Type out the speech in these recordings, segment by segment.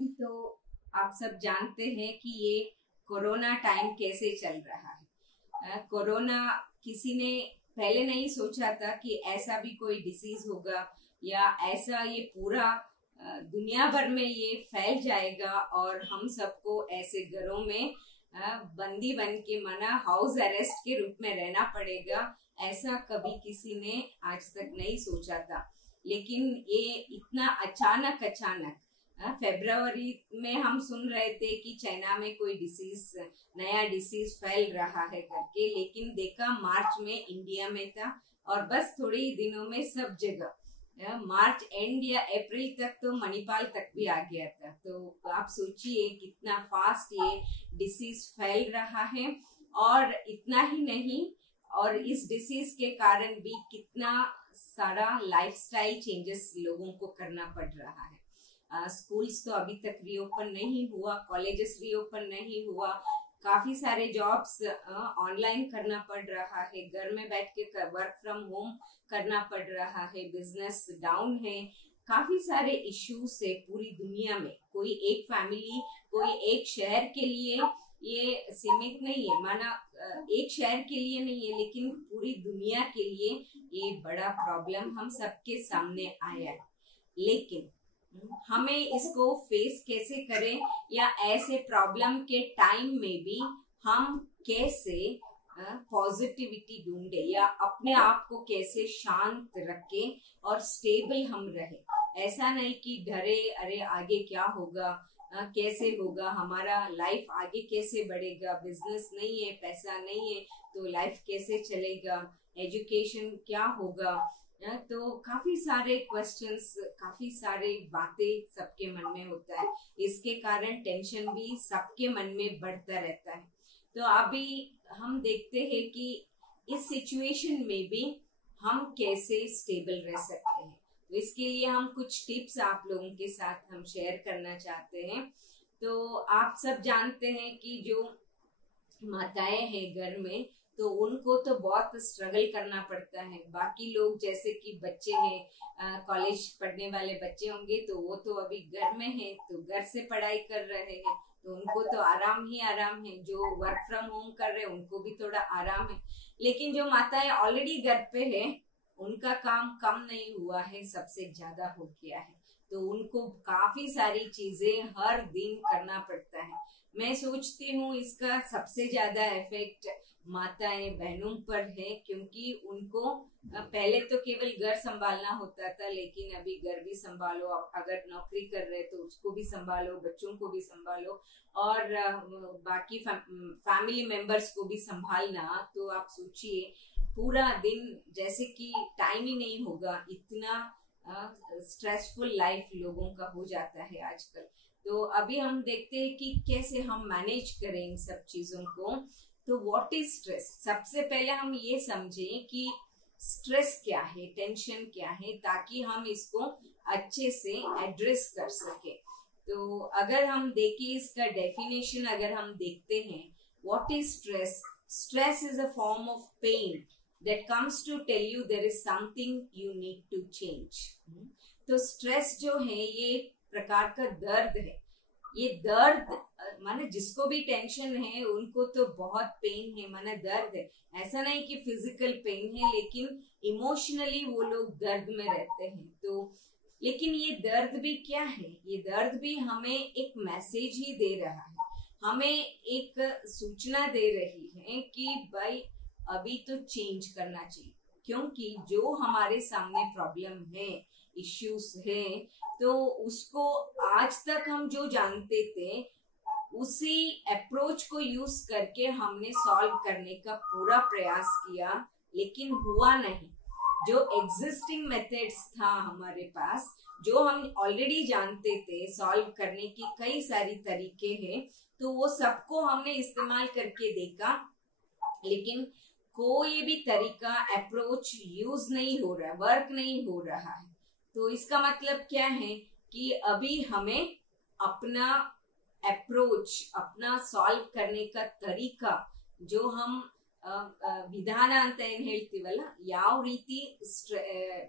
अभी तो आप सब जानते हैं कि ये कोरोना टाइम कैसे चल रहा है। कोरोना किसी ने पहले नहीं सोचा था कि ऐसा भी कोई डिसीज होगा या ऐसा ये पूरा दुनिया भर में ये फैल जाएगा और हम सबको ऐसे घरों में बंदी बन के माना हाउस अरेस्ट के रूप में रहना पड़ेगा। ऐसा कभी किसी ने आज तक नहीं सोचा था, लेकिन ये इतना अचानक फरवरी में हम सुन रहे थे कि चाइना में कोई नया डिसीज फैल रहा है करके, लेकिन देखा मार्च में इंडिया में था और बस थोड़े ही दिनों में सब जगह मार्च एंड या अप्रैल तक तो मणिपाल तक भी आ गया था। तो आप सोचिए कितना फास्ट ये डिसीज फैल रहा है। और इतना ही नहीं, और इस डिसीज के कारण भी कितना सारा लाइफस्टाइल चेंजेस लोगों को करना पड़ रहा है। स्कूल्स तो अभी तक रीओपन नहीं हुआ, कॉलेजेस रीओपन नहीं हुआ, काफी सारे जॉब्स ऑनलाइन करना पड़ रहा है, घर में बैठ के वर्क फ्रॉम होम करना पड़ रहा है, बिजनेस डाउन है, काफी सारे इश्यूज है पूरी दुनिया में। कोई एक फैमिली, कोई एक शहर के लिए ये सीमित नहीं है, माना एक शहर के लिए नहीं है, लेकिन पूरी दुनिया के लिए ये बड़ा प्रॉब्लम हम सबके सामने आया है। लेकिन हमें इसको फेस कैसे करें, या ऐसे प्रॉब्लम के टाइम में भी हम कैसे पॉजिटिविटी ढूंढे या अपने आप को कैसे शांत रखें और स्टेबल हम रहे। ऐसा नहीं कि डरे, अरे आगे क्या होगा, कैसे होगा, हमारा लाइफ आगे कैसे बढ़ेगा, बिजनेस नहीं है, पैसा नहीं है तो लाइफ कैसे चलेगा, एजुकेशन क्या होगा। तो काफी सारे क्वेश्चंस, काफी सारे बातें सबके मन में होता है। इसके कारण टेंशन भी सबके मन में बढ़ता रहता है। तो अभी हम देखते हैं कि इस सिचुएशन में भी हम कैसे स्टेबल रह सकते हैं। तो इसके लिए हम कुछ टिप्स आप लोगों के साथ हम शेयर करना चाहते हैं। तो आप सब जानते हैं कि जो माताएं हैं घर में, तो उनको तो बहुत स्ट्रगल करना पड़ता है। बाकी लोग जैसे कि बच्चे हैं, कॉलेज पढ़ने वाले बच्चे होंगे तो वो तो अभी घर में हैं, तो घर से पढ़ाई कर रहे हैं, तो उनको तो आराम ही आराम है। जो वर्क फ्रॉम होम कर रहे हैं उनको भी थोड़ा आराम है। लेकिन जो माताएं ऑलरेडी घर पे है, उनका काम कम नहीं हुआ है, सबसे ज्यादा हो गया है। तो उनको काफी सारी चीजें हर दिन करना पड़ता है। मैं सोचती हूँ इसका सबसे ज्यादा इफेक्ट माताएं बहनों पर है, क्योंकि उनको पहले तो केवल घर संभालना होता था, लेकिन अभी घर भी संभालो, अगर नौकरी कर रहे तो उसको भी संभालो, बच्चों को भी संभालो और बाकी फैमिली मेंबर्स को भी संभालना। तो आप सोचिए पूरा दिन जैसे कि टाइम ही नहीं होगा, इतना स्ट्रेसफुल लाइफ लोगों का हो जाता है आजकल। तो अभी हम देखते हैं कि कैसे हम मैनेज करें इन सब चीजों को। तो व्हाट इज स्ट्रेस? सबसे पहले हम ये समझें कि स्ट्रेस क्या है, टेंशन क्या है, ताकि हम इसको अच्छे से एड्रेस कर सके। तो अगर हम देखें इसका डेफिनेशन, अगर हम देखते हैं what is stress? Stress is a form of pain that comes to tell you there is something you need to change। तो स्ट्रेस जो है ये एक प्रकार का दर्द है। ये दर्द माने जिसको भी टेंशन है उनको तो बहुत पेन है, माने दर्द है। ऐसा नहीं कि फिजिकल पेन है, लेकिन इमोशनली वो लोग दर्द में रहते हैं। तो लेकिन ये दर्द भी क्या है? ये दर्द भी हमें एक मैसेज ही दे रहा है, हमें एक सूचना दे रही है कि भाई अभी तो चेंज करना चाहिए। क्योंकि जो हमारे सामने प्रॉब्लम है, इश्यूज है, तो उसको आज तक हम जो जानते थे उसी अप्रोच को यूज करके हमने सॉल्व करने का पूरा प्रयास किया, लेकिन हुआ नहीं। जो एग्जिस्टिंग मेथड्स था हमारे पास, जो हम ऑलरेडी जानते थे, सॉल्व करने की कई सारी तरीके हैं, तो वो सबको हमने इस्तेमाल करके देखा, लेकिन कोई भी तरीका, अप्रोच यूज नहीं हो रहा, वर्क नहीं हो रहा है। तो इसका मतलब क्या है कि अभी हमें अपना अप्रोच, अपना सॉल्व करने का तरीका, जो हम ವಿಧಾನ ಅಂತ ಏನ್ ಹೇಳ್ತೀವಲ್ಲ, ಯಾವ ರೀತಿ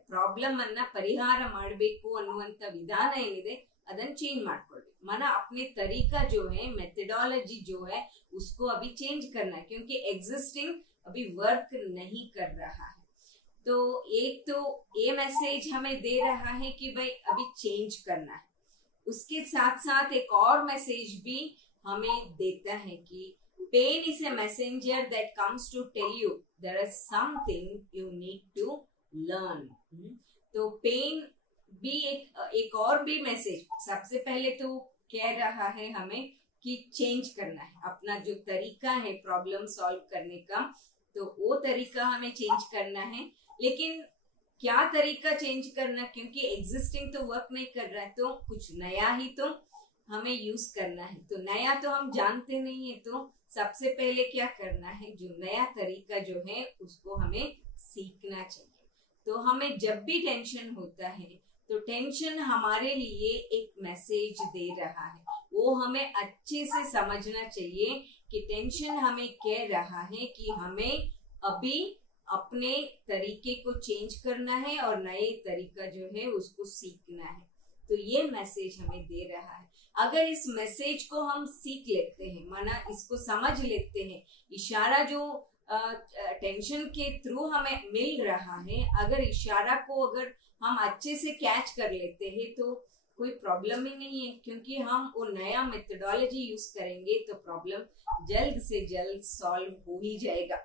ಪ್ರಾಬ್ಲಮ್ ಅನ್ನ ಪರಿಹಾರ ಮಾಡಬೇಕು ಅನ್ನುವಂತ ವಿಧಾನ ಏನಿದೆ ಅದನ್ನ चेंज ಮಾಡ್ಕೊಳ್ಳಿ माना अपने तरीका जो है मेथडोलॉजी जो है उसको अभी चेंज करना है क्योंकि एग्जिस्टिंग अभी वर्क नहीं कर रहा है। तो एक तो ये मैसेज हमें दे रहा है कि भाई अभी चेंज करना है। उसके साथ साथ एक और मैसेज भी हमें देता है कि pain is a messenger that comes to tell you there is something you need to learn. तो पेन भी एक और भी मैसेज सबसे पहले तो कह रहा है हमें कि चेंज करना है अपना जो तरीका है प्रॉब्लम सॉल्व करने का, तो वो तरीका हमें चेंज करना है। लेकिन क्या तरीका चेंज करना, क्योंकि एग्जिस्टिंग तो वर्क नहीं कर रहा है, तो कुछ नया ही तो हमें यूज करना है। तो नया तो हम जानते नहीं है, तो सबसे पहले क्या करना है, जो नया तरीका जो है उसको हमें सीखना चाहिए। तो हमें जब भी टेंशन होता है तो टेंशन हमारे लिए एक मैसेज दे रहा है, वो हमें अच्छे से समझना चाहिए कि टेंशन हमें कह रहा है कि हमें अभी अपने तरीके को चेंज करना है और नए तरीका जो है उसको सीखना है। तो ये मैसेज हमें दे रहा है। अगर इस मैसेज को हम सीख लेते हैं, माना इसको समझ लेते हैं, इशारा जो टेंशन के थ्रू हमें मिल रहा है, अगर इशारा को अगर हम अच्छे से कैच कर लेते हैं तो कोई प्रॉब्लम ही नहीं है, क्योंकि हम वो नया मेथडोलॉजी यूज करेंगे तो प्रॉब्लम जल्द से जल्द सॉल्व हो ही जाएगा,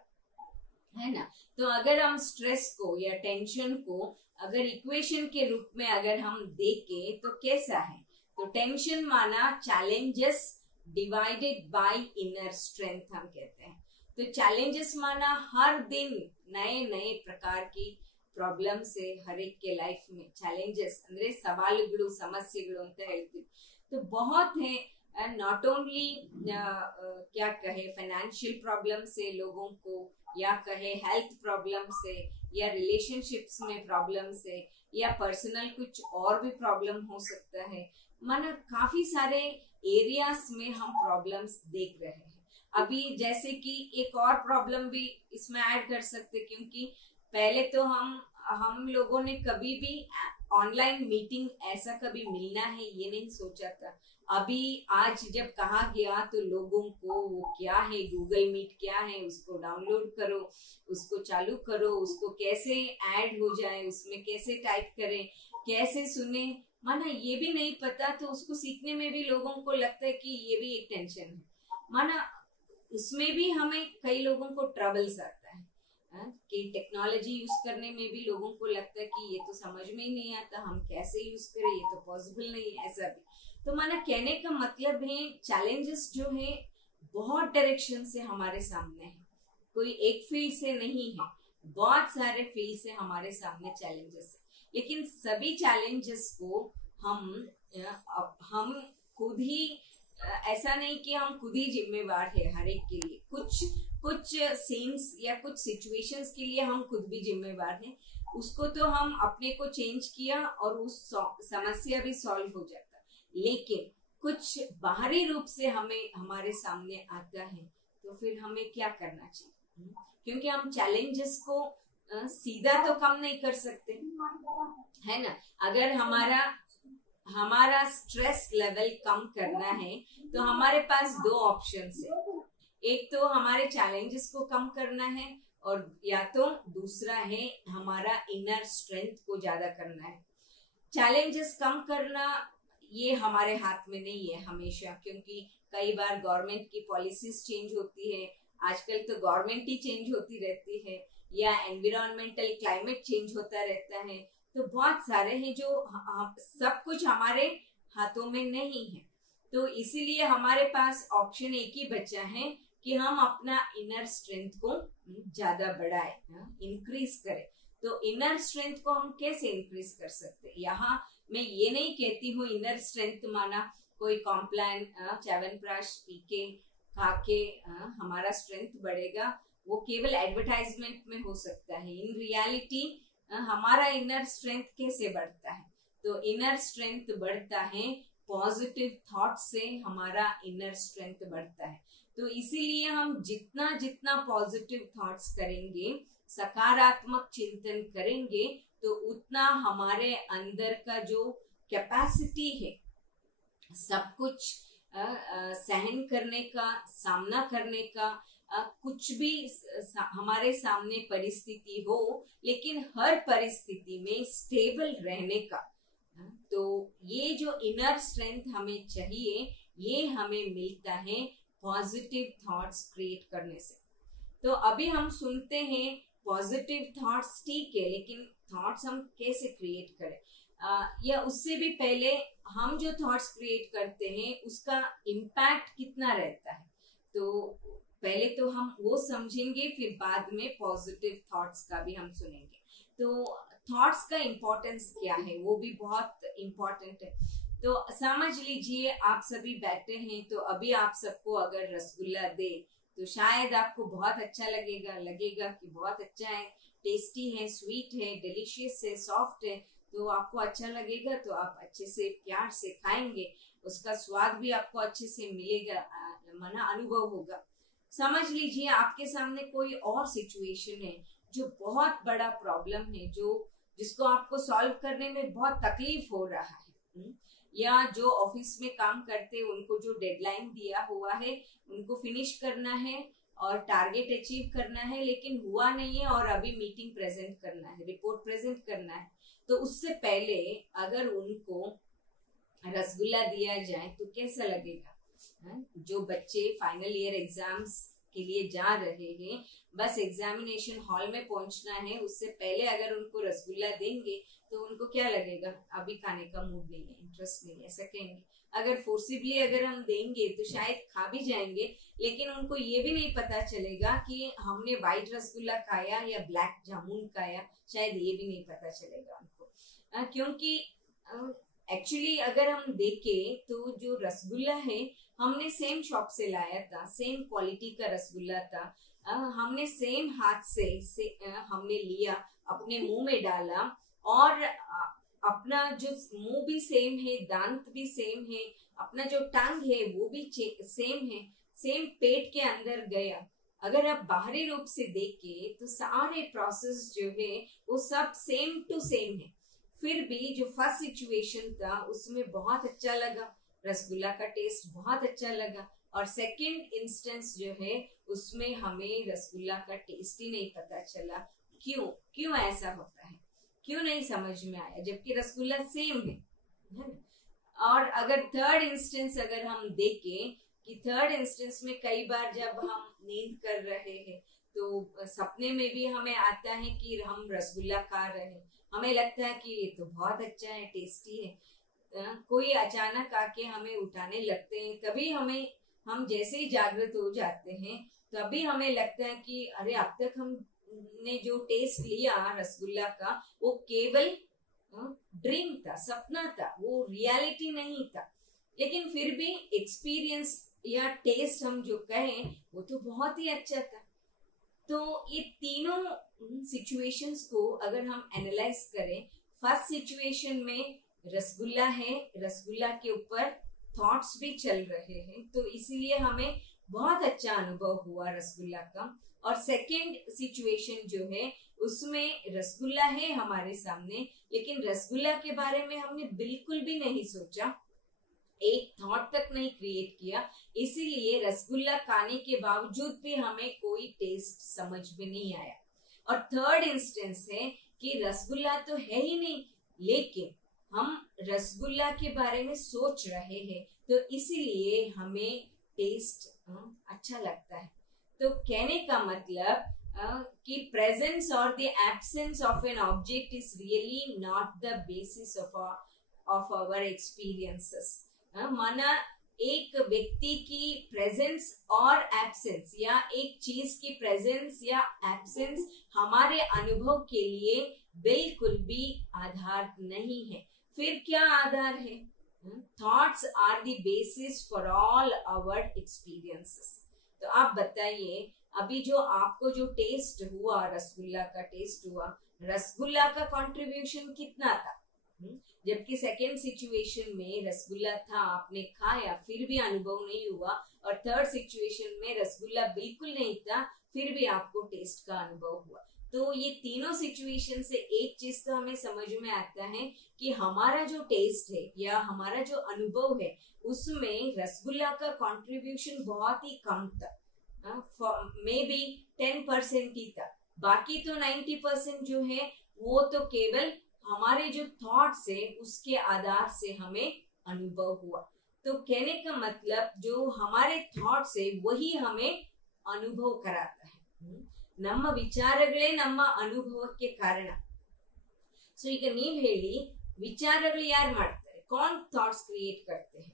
है ना। तो अगर हम स्ट्रेस को या टेंशन को अगर इक्वेशन के रूप में अगर हम देखें तो कैसा है, तो टेंशन माना challenges divided by inner strength हम कहते हैं। तो चैलेंजेस माना हर दिन नए नए प्रकार की ಪ್ರಾಬ್ಲಮ್ से हर एक के लाइफ में ಚಾಲೆಂಜಸ್ ಅಂದ್ರೆ ಸವಾಲುಗಳು ಸಮಸ್ಯೆಗಳು ಅಂತ ಹೇಳ್ತೀವಿ। तो बहुत है, नॉट ओनली क्या कहे फाइनेंशियल प्रॉब्लम से लोगों को, या कहे हेल्थ प्रॉब्लम से, या रिलेशनशिप्स में प्रॉब्लम से, या पर्सनल कुछ और भी प्रॉब्लम हो सकता है। माना काफी सारे एरियाज में हम प्रॉब्लम्स देख रहे हैं। अभी जैसे कि एक और प्रॉब्लम भी इसमें ऐड कर सकते, क्योंकि पहले तो हम लोगों ने कभी भी ऑनलाइन मीटिंग ऐसा कभी मिलना है ये नहीं सोचा था। अभी आज जब कहा गया तो लोगों को वो क्या है, गूगल मीट क्या है, उसको डाउनलोड करो, उसको चालू करो, उसको कैसे ऐड हो जाए, उसमें कैसे टाइप करें, कैसे सुने, माना ये भी नहीं पता। तो उसको सीखने में भी लोगों को लगता है कि ये भी एक टेंशन है। माना उसमें भी हमें कई लोगों को ट्रबल्स आता है कि टेक्नोलॉजी यूज करने में भी लोगों को लगता है कि ये तो समझ में ही नहीं आता, हम कैसे यूज करें, ये तो पॉसिबल नहीं है, ऐसा भी। तो माना कहने का मतलब है चैलेंजेस जो है बहुत डायरेक्शन से हमारे सामने है, कोई एक फील्ड से नहीं है, बहुत सारे फील्ड से हमारे सामने चैलेंजेस है। लेकिन सभी चैलेंजेस को हम खुद ही, ऐसा नहीं कि हम खुद ही जिम्मेवार है हर एक के लिए, कुछ सीन्स या कुछ सिचुएशंस के लिए हम खुद भी जिम्मेवार हैं। उसको तो हम अपने को चेंज किया और उस समस्या भी सॉल्व हो जाता। लेकिन कुछ बाहरी रूप से हमें हमारे सामने आता है तो फिर हमें क्या करना चाहिए, क्योंकि हम चैलेंजेस को सीधा तो कम नहीं कर सकते, है ना। अगर हमारा स्ट्रेस लेवल कम करना है तो हमारे पास दो ऑप्शंस है, एक तो हमारे चैलेंजेस को कम करना है और या तो दूसरा है हमारा इनर स्ट्रेंथ को ज्यादा करना है। चैलेंजेस कम करना ये हमारे हाथ में नहीं है हमेशा, क्योंकि कई बार गवर्नमेंट की पॉलिसीज चेंज होती है, आजकल तो गवर्नमेंट ही चेंज होती रहती है, या एनवायरमेंटल क्लाइमेट चेंज होता रहता है। तो बहुत सारे हैं जो सब कुछ हमारे हाथों में नहीं है। तो इसीलिए हमारे पास ऑप्शन एक ही बचा है कि हम अपना इनर स्ट्रेंथ को ज्यादा बढ़ाए, इंक्रीज करें। तो इनर स्ट्रेंथ को हम कैसे इंक्रीज कर सकते हैं, यहाँ मैं ये नहीं कहती हूँ इनर स्ट्रेंथ माना कोई कॉम्प्लान च्यवनप्राश पी के खा के हमारा स्ट्रेंथ बढ़ेगा, वो केवल एडवर्टाइजमेंट में हो सकता है। इन रियलिटी हमारा इनर स्ट्रेंथ कैसे बढ़ता है, तो इनर स्ट्रेंथ बढ़ता है पॉजिटिव थॉट से, हमारा इनर स्ट्रेंथ बढ़ता है। तो इसीलिए हम जितना पॉजिटिव थॉट्स करेंगे, सकारात्मक चिंतन करेंगे, तो उतना हमारे अंदर का जो कैपेसिटी है सब कुछ सहन करने का, सामना करने का, कुछ भी हमारे सामने परिस्थिति हो, लेकिन हर परिस्थिति में स्टेबल रहने का। तो ये जो इनर स्ट्रेंथ हमें चाहिए, ये हमें मिलता है पॉजिटिव थॉट्स क्रिएट करने से। तो अभी हम सुनते हैं पॉजिटिव थॉट्स, ठीक है, लेकिन थॉट्स हम कैसे क्रिएट करें, या उससे भी पहले हम जो थॉट्स क्रिएट करते हैं उसका इम्पैक्ट कितना रहता है। तो पहले तो हम वो समझेंगे, फिर बाद में पॉजिटिव थॉट्स का भी हम सुनेंगे। तो थॉट्स का इम्पोर्टेंस क्या है वो भी बहुत इम्पोर्टेंट है। तो समझ लीजिए आप सभी बैठे हैं, तो अभी आप सबको अगर रसगुल्ला दे तो शायद आपको बहुत अच्छा लगेगा कि बहुत अच्छा है, टेस्टी है, स्वीट है, डिलीशियस है, सॉफ्ट है, तो आपको अच्छा लगेगा, तो आप अच्छे से प्यार से खाएंगे, उसका स्वाद भी आपको अच्छे से मिलेगा, माना अनुभव होगा। समझ लीजिए आपके सामने कोई और सिचुएशन है जो बहुत बड़ा प्रॉब्लम है, जिसको आपको सॉल्व करने में बहुत तकलीफ हो रहा है, या जो ऑफिस में काम करते हैं उनको जो डेडलाइन दिया हुआ है उनको फिनिश करना है और टारगेट अचीव करना है, लेकिन हुआ नहीं है और अभी मीटिंग प्रेजेंट करना है, रिपोर्ट प्रेजेंट करना है। तो उससे पहले अगर उनको रसगुल्ला दिया जाए तो कैसा लगेगा? जो बच्चे फाइनल ईयर एग्जाम्स के लिए जा रहे हैं, बस एग्जामिनेशन हॉल में पहुंचना है, उससे पहले अगर उनको रसगुल्ला देंगे तो उनको क्या लगेगा? अभी खाने का मूड नहीं है, इंटरेस्ट नहीं है, ऐसा कहेंगे। अगर फोर्सिबली अगर हम देंगे तो शायद खा भी जाएंगे, लेकिन उनको ये भी नहीं पता चलेगा कि हमने व्हाइट रसगुल्ला खाया या ब्लैक जामुन खाया, शायद ये भी नहीं पता चलेगा उनको। क्योंकि एक्चुअली अगर हम देखें तो जो रसगुल्ला है हमने सेम शॉप से लाया था, सेम क्वालिटी का रसगुल्ला था, हमने सेम हाथ से हमने लिया, अपने मुंह में डाला, और अपना जो मुंह भी सेम है, दांत भी सेम है, अपना जो टंग है वो भी सेम है, सेम पेट के अंदर गया। अगर आप बाहरी रूप से देखें तो सारे प्रोसेस जो है वो सब सेम टू सेम है, फिर भी जो फर्स्ट सिचुएशन था उसमें बहुत अच्छा लगा, रसगुल्ला का टेस्ट बहुत अच्छा लगा, और सेकंड इंस्टेंस जो है उसमें हमें रसगुल्ला का टेस्ट ही नहीं पता चला। क्यों ऐसा होता है? क्यों नहीं समझ में आया, जबकि रसगुल्ला सेम है ना? और अगर थर्ड इंस्टेंस अगर हम देखें कि थर्ड इंस्टेंस में कई बार जब हम नींद कर रहे हैं तो सपने में भी हमें आता है कि हम रसगुल्ला खा रहे हैं, हमें लगता है कि ये तो बहुत अच्छा है, टेस्टी है, कोई अचानक आके हमें उठाने लगते हैं, तभी हम जैसे ही जागृत हो जाते हैं तभी हमें लगता है कि अरे अब तक हमने जो टेस्ट लिया रसगुल्ला का वो केवल ड्रीम था, सपना था, वो रियलिटी नहीं था। लेकिन फिर भी एक्सपीरियंस या टेस्ट हम जो कहें वो तो बहुत ही अच्छा था। तो ये तीनों सिचुएशंस को अगर हम एनालाइज करें, फर्स्ट सिचुएशन में रसगुल्ला है, रसगुल्ला के ऊपर थॉट्स भी चल रहे हैं, तो इसीलिए हमें बहुत अच्छा अनुभव हुआ रसगुल्ला का। और सेकंड सिचुएशन जो है उसमें रसगुल्ला है हमारे सामने, लेकिन रसगुल्ला के बारे में हमने बिल्कुल भी नहीं सोचा, एक थॉट तक नहीं क्रिएट किया, इसीलिए रसगुल्ला खाने के बावजूद भी हमें कोई टेस्ट समझ में नहीं आया। और थर्ड इंस्टेंस है कि रसगुल्ला तो है ही नहीं, लेकिन हम रसगुल्ला के बारे में सोच रहे हैं, तो इसीलिए हमें टेस्ट अच्छा लगता है। तो कहने का मतलब कि प्रेजेंस और the absence of an object is really not the basis of our experiences. माना एक व्यक्ति की प्रेजेंस और एब्सेंस, या एक चीज की प्रेजेंस या एब्सेंस हमारे अनुभव के लिए बिल्कुल भी आधार नहीं है। फिर क्या आधार है? Thoughts are the basis for all our experiences. तो आप बताइए, अभी जो आपको जो टेस्ट हुआ, रसगुल्ला का टेस्ट हुआ, रसगुल्ला का कंट्रीब्यूशन कितना था? जबकि सेकेंड सिचुएशन में रसगुल्ला था, आपने खाया, फिर भी अनुभव नहीं हुआ, और थर्ड सिचुएशन में रसगुल्ला बिल्कुल नहीं था, फिर भी आपको टेस्ट का अनुभव हुआ। तो ये तीनों सिचुएशन से एक चीज तो हमें समझ में आता है कि हमारा जो टेस्ट है या हमारा जो अनुभव है उसमें रसगुल्ला का कंट्रीब्यूशन बहुत ही कम था, मे बी 10% ही था। बाकी तो 90% जो है वो तो केवल हमारे जो थॉट्स है उसके आधार से हमें अनुभव हुआ। तो कहने का मतलब जो हमारे थॉट्स है वही हमें अनुभव कराता है। ನಮ್ಮ ವಿಚಾರಗಳೇ ನಮ್ಮ ಅನುಭವಕ್ಕೆ ಕಾರಣ। ಸೊ ಈಗ ನೀವ್ ಹೇಳಿ, विचारಗಳು यार ಮಾಡ್ತಾರೆ? कौन थॉट्स क्रिएट करते हैं?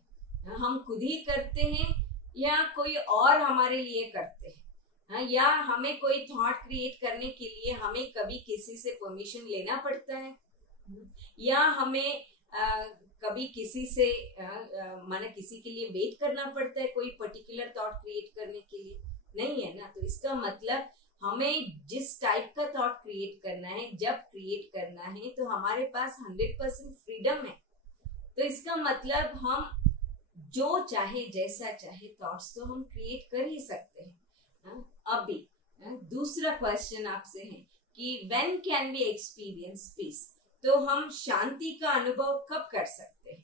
हम खुद ही करते हैं या कोई और हमारे लिए करते हैं? या हमें कोई थॉट क्रिएट करने के लिए हमें कभी किसी से परमिशन लेना पड़ता है, या हमें कभी किसी से माने किसी के लिए वेट करना पड़ता है कोई पर्टिकुलर थॉट क्रिएट करने के लिए? नहीं है ना। तो इसका मतलब हमें जिस टाइप का थॉट क्रिएट करना है, जब क्रिएट करना है, तो हमारे पास 100% फ्रीडम है। तो इसका मतलब हम जो चाहे जैसा चाहे थॉट्स तो हम क्रिएट कर ही सकते हैं। अभी दूसरा क्वेश्चन आपसे है कि when can we experience peace? तो हम शांति का अनुभव कब कर सकते हैं?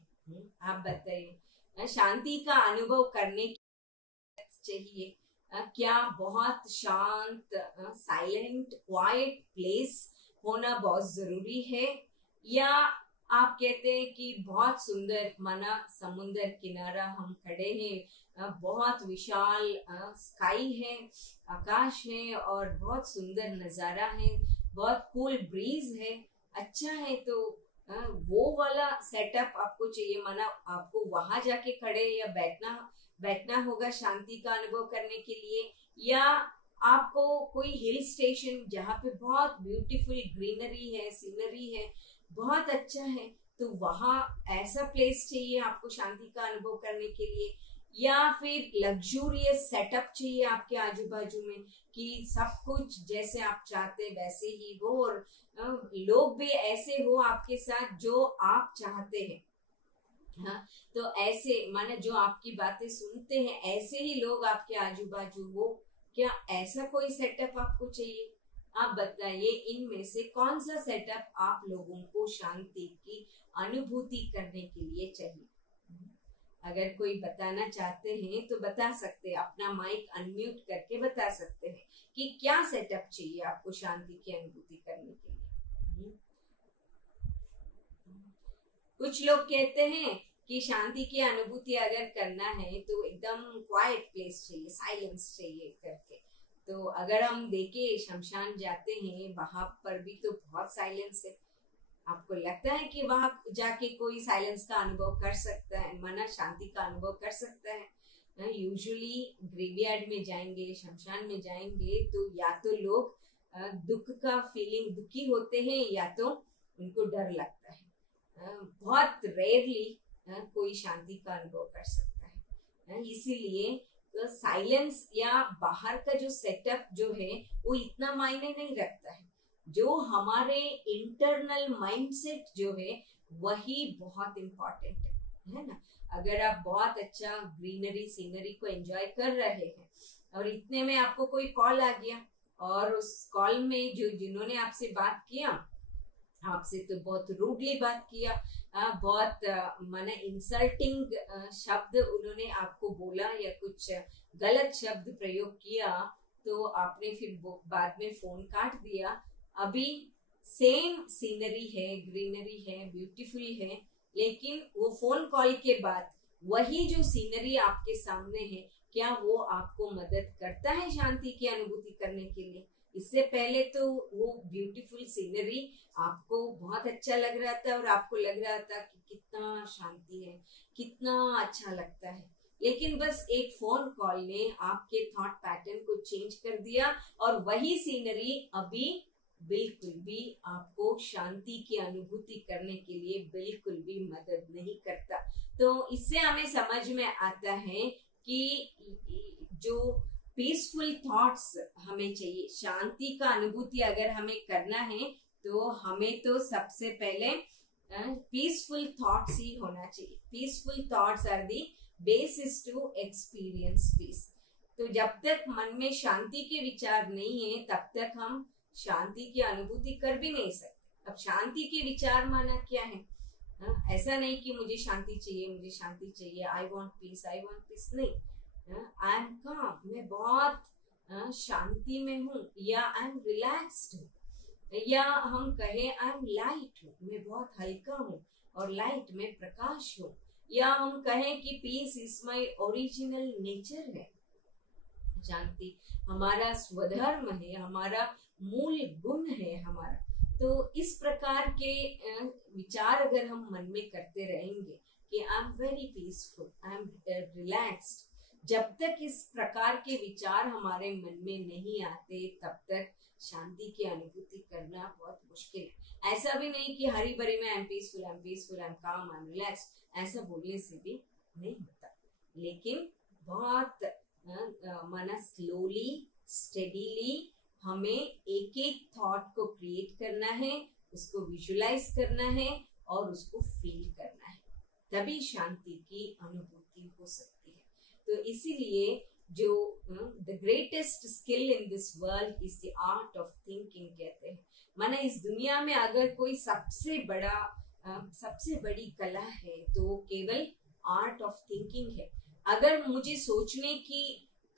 आप बताइए। शांति का अनुभव करने के चाहिए क्या बहुत शांत साइलेंट क्वाइट प्लेस होना बहुत जरूरी है, या आप कहते हैं कि बहुत सुंदर माना समुंदर किनारा हम खड़े हैं, बहुत विशाल स्काई है, आकाश है और बहुत सुंदर नजारा है, बहुत कूल ब्रीज है, अच्छा है, तो वो वाला सेटअप आपको चाहिए? माना आपको वहां जाके खड़े या बैठना होगा शांति का अनुभव करने के लिए, या आपको कोई हिल स्टेशन जहाँ पे बहुत ब्यूटीफुल ग्रीनरी है, सीनरी है, बहुत अच्छा है, तो वहां ऐसा प्लेस चाहिए आपको शांति का अनुभव करने के लिए, या फिर लग्जूरियस सेटअप चाहिए आपके आजू बाजू में कि सब कुछ जैसे आप चाहते वैसे ही हो और लोग भी ऐसे हो आपके साथ जो आप चाहते हैं? हाँ, तो ऐसे माने जो आपकी बातें सुनते हैं ऐसे ही लोग आपके आजू बाजू हो, क्या ऐसा कोई सेटअप आपको चाहिए? आप बताइए, इनमें से कौन सा सेटअप आप लोगों को शांति की अनुभूति करने के लिए चाहिए? अगर कोई बताना चाहते हैं तो बता सकते हैं, अपना माइक अनम्यूट करके बता सकते हैं कि क्या सेटअप चाहिए आपको शांति की अनुभूति करने के लिए। कुछ लोग कहते हैं कि शांति की अनुभूति अगर करना है तो एकदम क्वाइट प्लेस चाहिए, साइलेंस चाहिए करके। तो अगर हम देखे शमशान जाते हैं वहां पर भी तो बहुत साइलेंस है। आपको लगता है कि वहां जाके कोई साइलेंस का अनुभव कर सकता है, माना शांति का अनुभव कर सकता है? यूजुअली ग्रेवयार्ड में जाएंगे, शमशान में जाएंगे तो या तो लोग दुख का फीलिंग दुखी होते हैं या तो उनको डर लगता है। बहुत रेयरली कोई शांति का अनुभव कर सकता है। इसीलिए तो साइलेंस या बाहर का जो सेटअप जो है वो इतना मायने नहीं रखता है। जो हमारे इंटरनल माइंडसेट जो है वही बहुत इम्पोर्टेंट है ना। अगर आप बहुत अच्छा ग्रीनरी सीनरी को एंजॉय कर रहे हैं और इतने में आपको कोई कॉल आ गया और उस कॉल में जो जिन्होंने आपसे बात किया, आपसे तो बहुत रूडली बात किया, बहुत माने इंसल्टिंग शब्द उन्होंने आपको बोला या कुछ गलत शब्द प्रयोग किया, तो आपने फिर बाद में फोन काट दिया। अभी सेम सीनरी है, ग्रीनरी है, ब्यूटीफुल है, लेकिन वो फोन कॉल के बाद वही जो सीनरी आपके सामने है, क्या वो आपको मदद करता है शांति की अनुभूति करने के लिए? इससे पहले तो वो ब्यूटीफुल सीनरी आपको बहुत अच्छा लग रहा था और आपको लग रहा था कि कितना शांति है, कितना अच्छा लगता है, लेकिन बस एक फोन कॉल ने आपके थॉट पैटर्न को चेंज कर दिया और वही सीनरी अभी बिल्कुल भी आपको शांति की अनुभूति करने के लिए बिल्कुल भी मदद नहीं करता। तो इससे हमें समझ में आता है कि जो पीसफुल थॉट्स हमें चाहिए, शांति का अनुभूति अगर हमें करना है तो हमें तो सबसे पहले पीसफुल थॉट्स ही होना चाहिए। Peaceful thoughts are the basis to experience peace. तो जब तक मन में शांति के विचार नहीं है तब तक हम शांति की अनुभूति कर भी नहीं सकते। अब शांति के विचार माना क्या है? ऐसा नहीं कि मुझे शांति चाहिए, मुझे शांति चाहिए, आई वॉन्ट पीस नहीं। आई एम काम, मैं बहुत शांति में हूँ, या आई एम रिलैक्स्ड हूँ, या हम कहें आई एम लाइट हूँ, मैं बहुत हल्का हूँ और लाइट में प्रकाश हूँ, या हम कहें कि peace is my original nature है। शांति हमारा स्वधर्म है, हमारा मूल गुण है हमारा। तो इस प्रकार के विचार अगर हम मन में करते रहेंगे कि I am very peaceful, I am relaxed, जब तक इस प्रकार के विचार हमारे मन में नहीं आते तब तक शांति की अनुभूति करना बहुत मुश्किल है। ऐसा भी नहीं कि हरी भरी में I am peaceful, I am काम, आई एम रिलैक्स, ऐसा बोलने से भी नहीं होता। लेकिन बहुत माना स्लोली स्टेडीली हमें एक एक थॉट को क्रिएट करना है, उसको विजुलाइज करना है और उसको फील करना है, तभी शांति की अनुभूति हो सकती है। तो इसीलिए जो the greatest skill in this world is the art of thinking कहते हैं। माना इस दुनिया में अगर कोई सबसे बड़ी कला है तो केवल आर्ट ऑफ थिंकिंग है। अगर मुझे सोचने की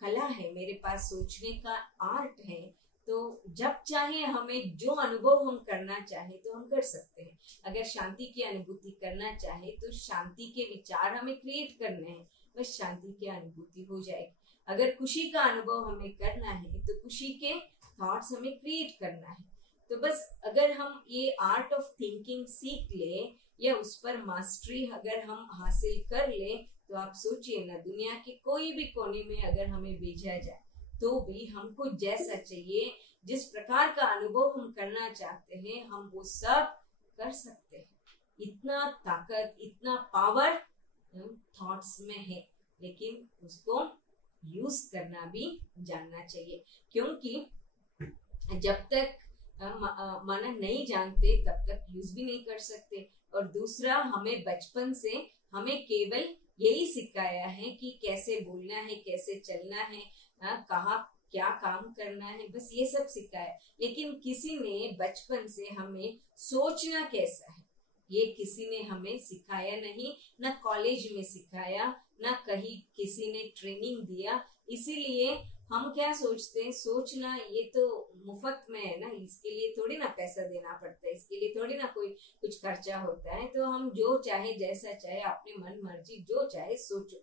कला है, मेरे पास सोचने का आर्ट है, तो जब चाहे हमें जो अनुभव हम करना चाहे तो हम कर सकते हैं। अगर शांति की अनुभूति करना चाहे तो शांति के विचार हमें क्रिएट करने हैं, बस शांति की अनुभूति हो जाएगी। अगर खुशी का अनुभव हमें करना है तो खुशी के थॉट्स हमें क्रिएट करना है। तो बस अगर हम ये आर्ट ऑफ थिंकिंग सीख ले या उस पर मास्टरी अगर हम हासिल कर ले, तो आप सोचिए ना, दुनिया के कोई भी कोने में अगर हमें भेजा जाए तो भी हमको जैसा चाहिए, जिस प्रकार का अनुभव हम करना चाहते हैं, हम वो सब कर सकते हैं। इतना ताकत, इतना पावर थॉट्स में है, लेकिन उसको यूज करना भी जानना चाहिए। क्योंकि जब तक माना नहीं जानते तब तक यूज भी नहीं कर सकते। और दूसरा, हमें बचपन से हमें केवल यही सिखाया है कि कैसे बोलना है, कैसे चलना है, कहाँ क्या काम करना है, बस ये सब सिखाया। लेकिन किसी ने बचपन से हमें सोचना कैसा है ये किसी ने हमें सिखाया नहीं, ना कॉलेज में सिखाया, ना कहीं किसी ने ट्रेनिंग दिया। इसीलिए हम क्या सोचते हैं, सोचना ये तो मुफ्त में है ना, इसके लिए थोड़ी ना पैसा देना पड़ता है, इसके लिए थोड़ी ना कोई कुछ खर्चा होता है। तो हम जो चाहे, जैसा चाहे, अपनी मन मर्जी जो चाहे सोचो।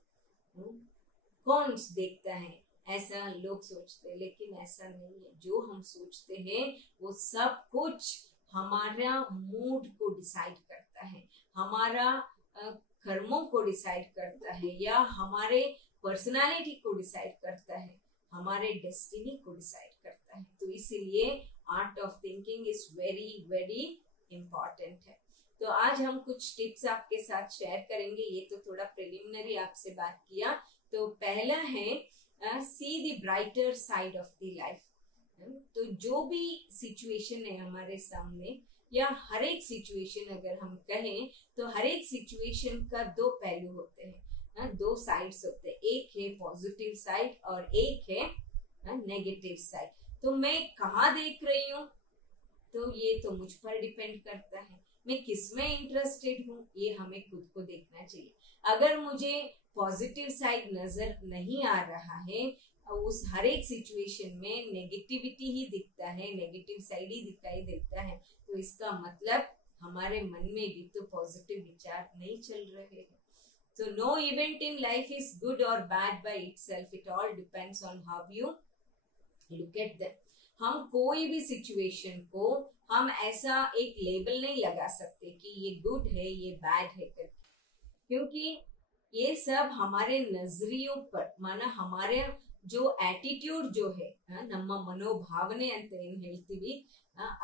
कौन देखता है, ऐसा लोग सोचते हैं, लेकिन ऐसा नहीं है। जो हम सोचते हैं वो सब कुछ हमारा मूड को डिसाइड करता है, हमारा कर्मों को डिसाइड करता है, या हमारे पर्सनालिटी को डिसाइड करता है, हमारे डेस्टिनी को डिसाइड करता है। तो इसीलिए art of thinking is very very important है। तो आज हम कुछ टिप्स आपके साथ शेयर करेंगे। ये तो थोड़ा प्रिलिमिनरी आपसे बात किया। तो पहला है see the brighter side of the life. तो जो भी सिचुएशन है हमारे सामने, या हर एक सिचुएशन अगर हम कहें तो हर एक सिचुएशन का दो पहलू होते हैं, दो साइड्स होते हैं। एक है पॉजिटिव साइड और एक है नेगेटिव साइड। तो मैं कहाँ देख रही हूँ, तो ये तो मुझ पर डिपेंड करता है। मैं किस में इंटरेस्टेड हूँ, ये हमें खुद को देखना चाहिए। अगर मुझे पॉजिटिव साइड नजर नहीं आ रहा है, उस हर एक सिचुएशन में नेगेटिविटी ही दिखता है, नेगेटिव साइड ही दिखाई देता है, तो इसका मतलब हमारे मन में भी तो पॉजिटिव विचार नहीं चल रहे हैं। So no event in life is good or bad by itself. It all depends on how you look at them. हम कोई भी सिचुएशन को हम ऐसा एक लेबल नहीं लगा सकते कि ये गुड है, ये बैड है करके, क्योंकि ये सब हमारे नजरियों पर, माना हमारे जो एटीट्यूड जो है, ನಮ್ಮ ಮನೋಭಾವನೆ ಅಂತ ಏನು ಹೇಳ್ತೀವಿ,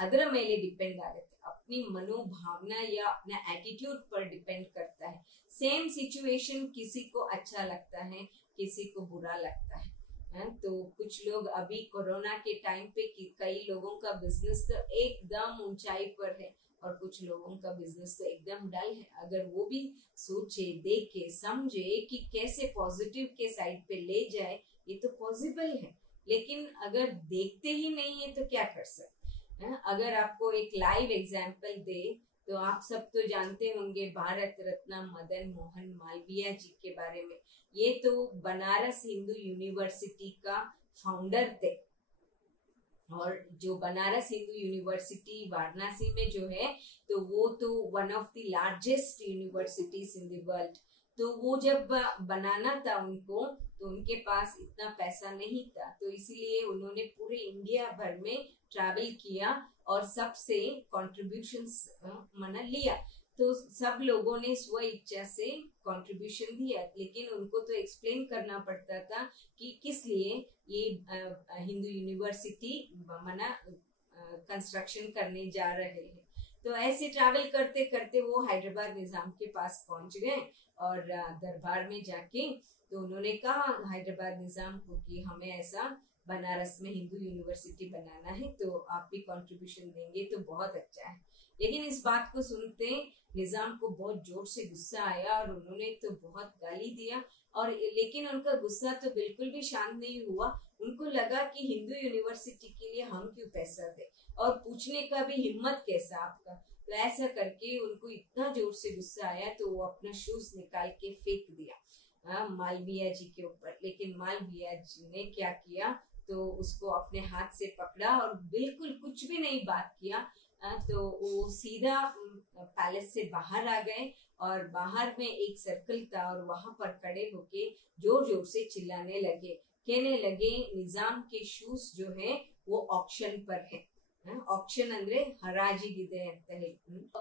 ಅದರ ಮೇಲೆ ಡಿಪೆಂಡ್ ಆಗುತ್ತೆ। अपनी मनोभावना या अपना एटीट्यूड पर डिपेंड करता है। सेम सिचुएशन किसी को अच्छा लगता है, किसी को बुरा लगता है। तो कुछ लोग अभी कोरोना के टाइम पे कई लोगों का बिजनेस तो एकदम ऊंचाई पर है और कुछ लोगों का बिजनेस तो एकदम डल है। अगर वो भी सोचे, देखे, समझे कि कैसे पॉजिटिव के साइड पे ले जाए, ये तो पॉसिबल है। लेकिन अगर देखते ही नहीं है तो क्या कर सकते। अगर आपको एक लाइव एग्जाम्पल दे तो आप सब तो जानते होंगे भारत रत्न मदन मोहन मालवीय जी के बारे में। ये तो बनारस हिंदू यूनिवर्सिटी का फाउंडर थे, और जो बनारस हिंदू यूनिवर्सिटी वाराणसी में जो है तो वो तो one of the largest universities in the world. तो वो जब बनाना था उनको, तो उनके पास इतना पैसा नहीं था, तो इसलिए उन्होंने पूरे इंडिया भर में ट्रैवल किया और सबसे कॉन्ट्रीब्यूशंस मना लिया। तो सब लोगों ने स्व इच्छा से कंट्रीब्यूशन दिया, लेकिन उनको तो एक्सप्लेन करना पड़ता था कि किस लिए ये हिंदू यूनिवर्सिटी मना कंस्ट्रक्शन करने जा रहे हैं। तो ऐसे ट्रैवल करते करते वो हैदराबाद निजाम के पास पहुंच गए और दरबार में जाके तो उन्होंने कहा हैदराबाद निजाम को कि हमें ऐसा बनारस में हिंदू यूनिवर्सिटी बनाना है, तो आप भी कंट्रीब्यूशन देंगे तो बहुत अच्छा है। लेकिन इस बात को सुनते निजाम को बहुत जोर से गुस्सा आया और उन्होंने तो बहुत गाली दिया, और लेकिन उनका गुस्सा तो बिल्कुल भी शांत नहीं हुआ। उनको लगा कि हिंदू यूनिवर्सिटी के लिए हम क्यों पैसा दें, और पूछने का भी हिम्मत कैसा आपका। तो ऐसा करके उनको इतना जोर से गुस्सा आया तो वो अपना शूज निकाल के फेंक दिया मालवीय जी के ऊपर। लेकिन मालवीय जी ने क्या किया, तो उसको अपने हाथ से पकड़ा और बिल्कुल कुछ भी नहीं बात किया। तो वो सीधा पैलेस से बाहर आ गए और बाहर में एक सर्कल था और वहां पर खड़े होके जोर जोर से चिल्लाने लगे, कहने लगे निजाम के शूज जो है वो ऑक्शन पर है। ऑक्शन अंद्रे हराजिगिदे ಅಂತ ಹೇಳಿ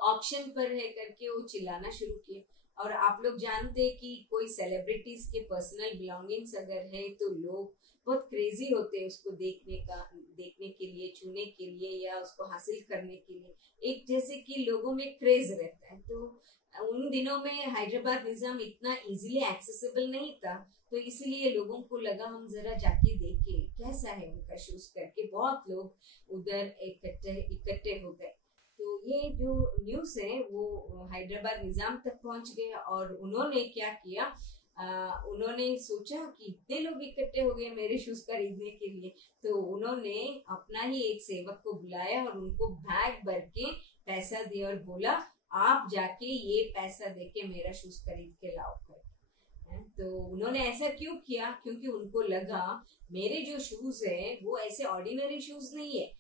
ऑक्शन पर है करके वो चिल्लाना शुरू किए। और आप लोग जानते हैं कि कोई सेलिब्रिटीज के पर्सनल बिलोंगिंग्स अगर है तो लोग बहुत क्रेजी होते हैं उसको देखने के लिए, छूने के लिए या उसको हासिल करने के लिए, एक जैसे कि लोगों में क्रेज रहता है। तो उन दिनों में हैदराबाद निजाम इतना इजीली एक्सेसिबल नहीं था, तो इसलिए लोगों को लगा हम जरा जाके देखे कैसा है उनका शूज करके। बहुत लोग उधर इकट्ठे हो गए। तो ये जो न्यूज है वो हैदराबाद निजाम तक पहुंच गया और उन्होंने क्या किया, उन्होंने सोचा कि इतने लोग इकट्ठे हो गए मेरे शूज खरीदने के लिए, तो उन्होंने अपना ही एक सेवक को बुलाया और उनको बैग भर के पैसा दिया और बोला आप जाके ये पैसा देके मेरा शूज खरीद के लाओ करके। तो उन्होंने ऐसा क्यों किया, क्योंकि उनको लगा मेरे जो शूज है वो ऐसे ऑर्डिनरी शूज नहीं है।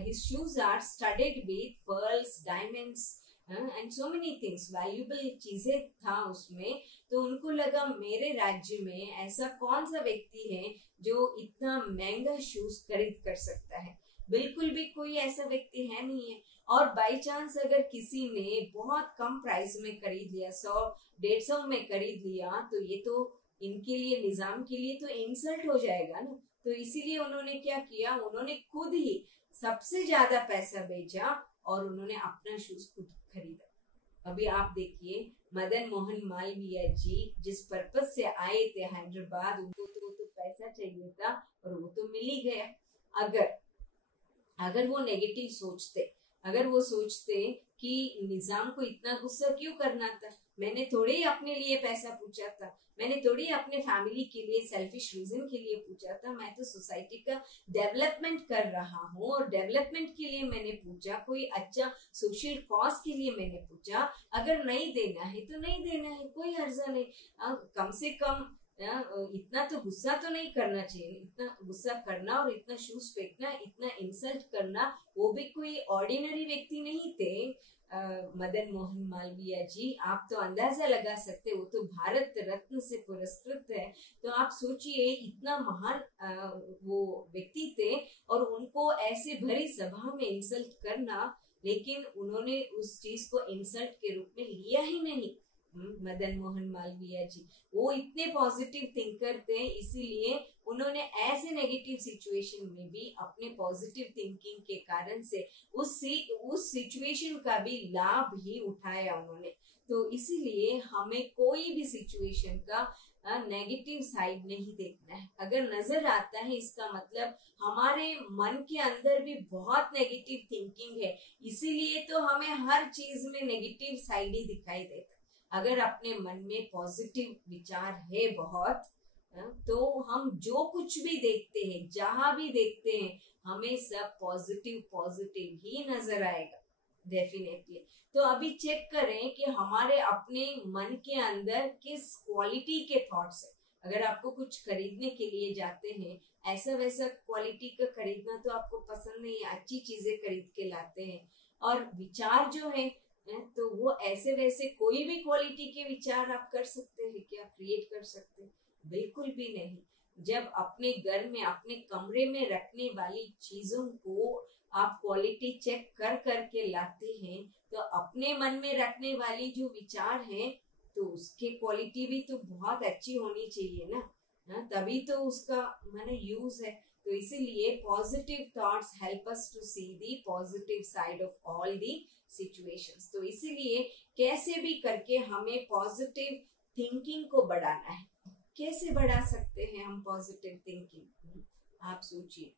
His shoes are studded with pearls, diamonds and so many things, valuable चीजें था उसमें। तो उनको लगा मेरे राज्य में ऐसा कौन सा व्यक्ति है जो इतना महंगा शूज खरीद कर सकता है। बिल्कुल भी कोई ऐसा व्यक्ति है नहीं है। और बाई चांस अगर किसी ने बहुत कम प्राइस में खरीद लिया, 100-150 में खरीद लिया, तो ये तो इनके लिए, निजाम के लिए तो इंसल्ट हो जाएगा ना। तो इसीलिए उन्होंने क्या किया, उन्होंने खुद ही सबसे ज्यादा पैसा भेजा और उन्होंने अपना शूज खुद खरीदा। अभी आप देखिए मदन मोहन मालवीय जी जिस पर्पस से आए थे हैदराबाद, उनको तो पैसा चाहिए था और वो तो मिल ही गया। अगर वो नेगेटिव सोचते, अगर वो सोचते कि निजाम को इतना गुस्सा क्यों करना था, मैंने थोड़े ही अपने लिए पैसा पूछा था, मैंने थोड़ी अपने फैमिली के लिए सेल्फिश रीजन के लिए पूछा था, मैं तो सोसाइटी का डेवलपमेंट कर रहा हूँ और डेवलपमेंट के लिए मैंने पूछा, कोई अच्छा सोशल कॉज के लिए मैंने पूछा। अगर नहीं देना है तो नहीं देना है, कोई हर्जा नहीं। कम से कम इतना तो गुस्सा तो नहीं करना चाहिए। इतना गुस्सा करना और इतना शूज फेंकना, इतना इंसल्ट करना, वो भी कोई ऑर्डिनरी व्यक्ति नहीं थे। मदन मोहन मालवीय जी, आप तो अंदाजा लगा सकते, वो तो भारत रत्न से पुरस्कृत है। तो आप सोचिए इतना महान वो व्यक्ति थे और उनको ऐसे भरी सभा में इंसल्ट करना, लेकिन उन्होंने उस चीज को इंसल्ट के रूप में लिया ही नहीं। मदन मोहन मालवीय जी वो इतने पॉजिटिव थिंकर थे, इसीलिए उन्होंने ऐसे नेगेटिव सिचुएशन में भी अपने पॉजिटिव थिंकिंग के कारण से उस सिचुएशन का भी लाभ ही उठाया उन्होंने। तो इसीलिए हमें कोई भी सिचुएशन का नेगेटिव साइड नहीं देखना है। अगर नजर आता है इसका मतलब हमारे मन के अंदर भी बहुत नेगेटिव थिंकिंग है, इसीलिए तो हमें हर चीज में नेगेटिव साइड ही दिखाई देता। अगर अपने मन में पॉजिटिव विचार है बहुत, तो हम जो कुछ भी देखते हैं, जहां भी देखते हैं, हमें सब पॉजिटिव पॉजिटिव ही नजर आएगा डेफिनेटली। तो अभी चेक करें कि हमारे अपने मन के अंदर किस क्वालिटी के थॉट्स है। अगर आपको कुछ खरीदने के लिए जाते हैं, ऐसा वैसा क्वालिटी का खरीदना तो आपको पसंद नहीं है, अच्छी चीजें खरीद के लाते हैं। और विचार जो है तो वो ऐसे वैसे कोई भी क्वालिटी के विचार आप कर सकते हैं क्या, क्रिएट कर सकते हैं? बिल्कुल भी नहीं। जब अपने घर में, अपने कमरे में रखने वाली चीजों को आप क्वालिटी चेक कर करके लाते हैं, तो अपने मन में रखने वाली जो विचार है तो उसके क्वालिटी भी तो बहुत अच्छी होनी चाहिए ना, तभी तो उसका माने यूज है। तो इसीलिए positive thoughts help us to see the positive side of all the situations. तो इसीलिए कैसे भी करके हमें पॉजिटिव थिंकिंग को बढ़ाना है। कैसे बढ़ा सकते हैं हम पॉजिटिव थिंकिंग? आप सोचिए,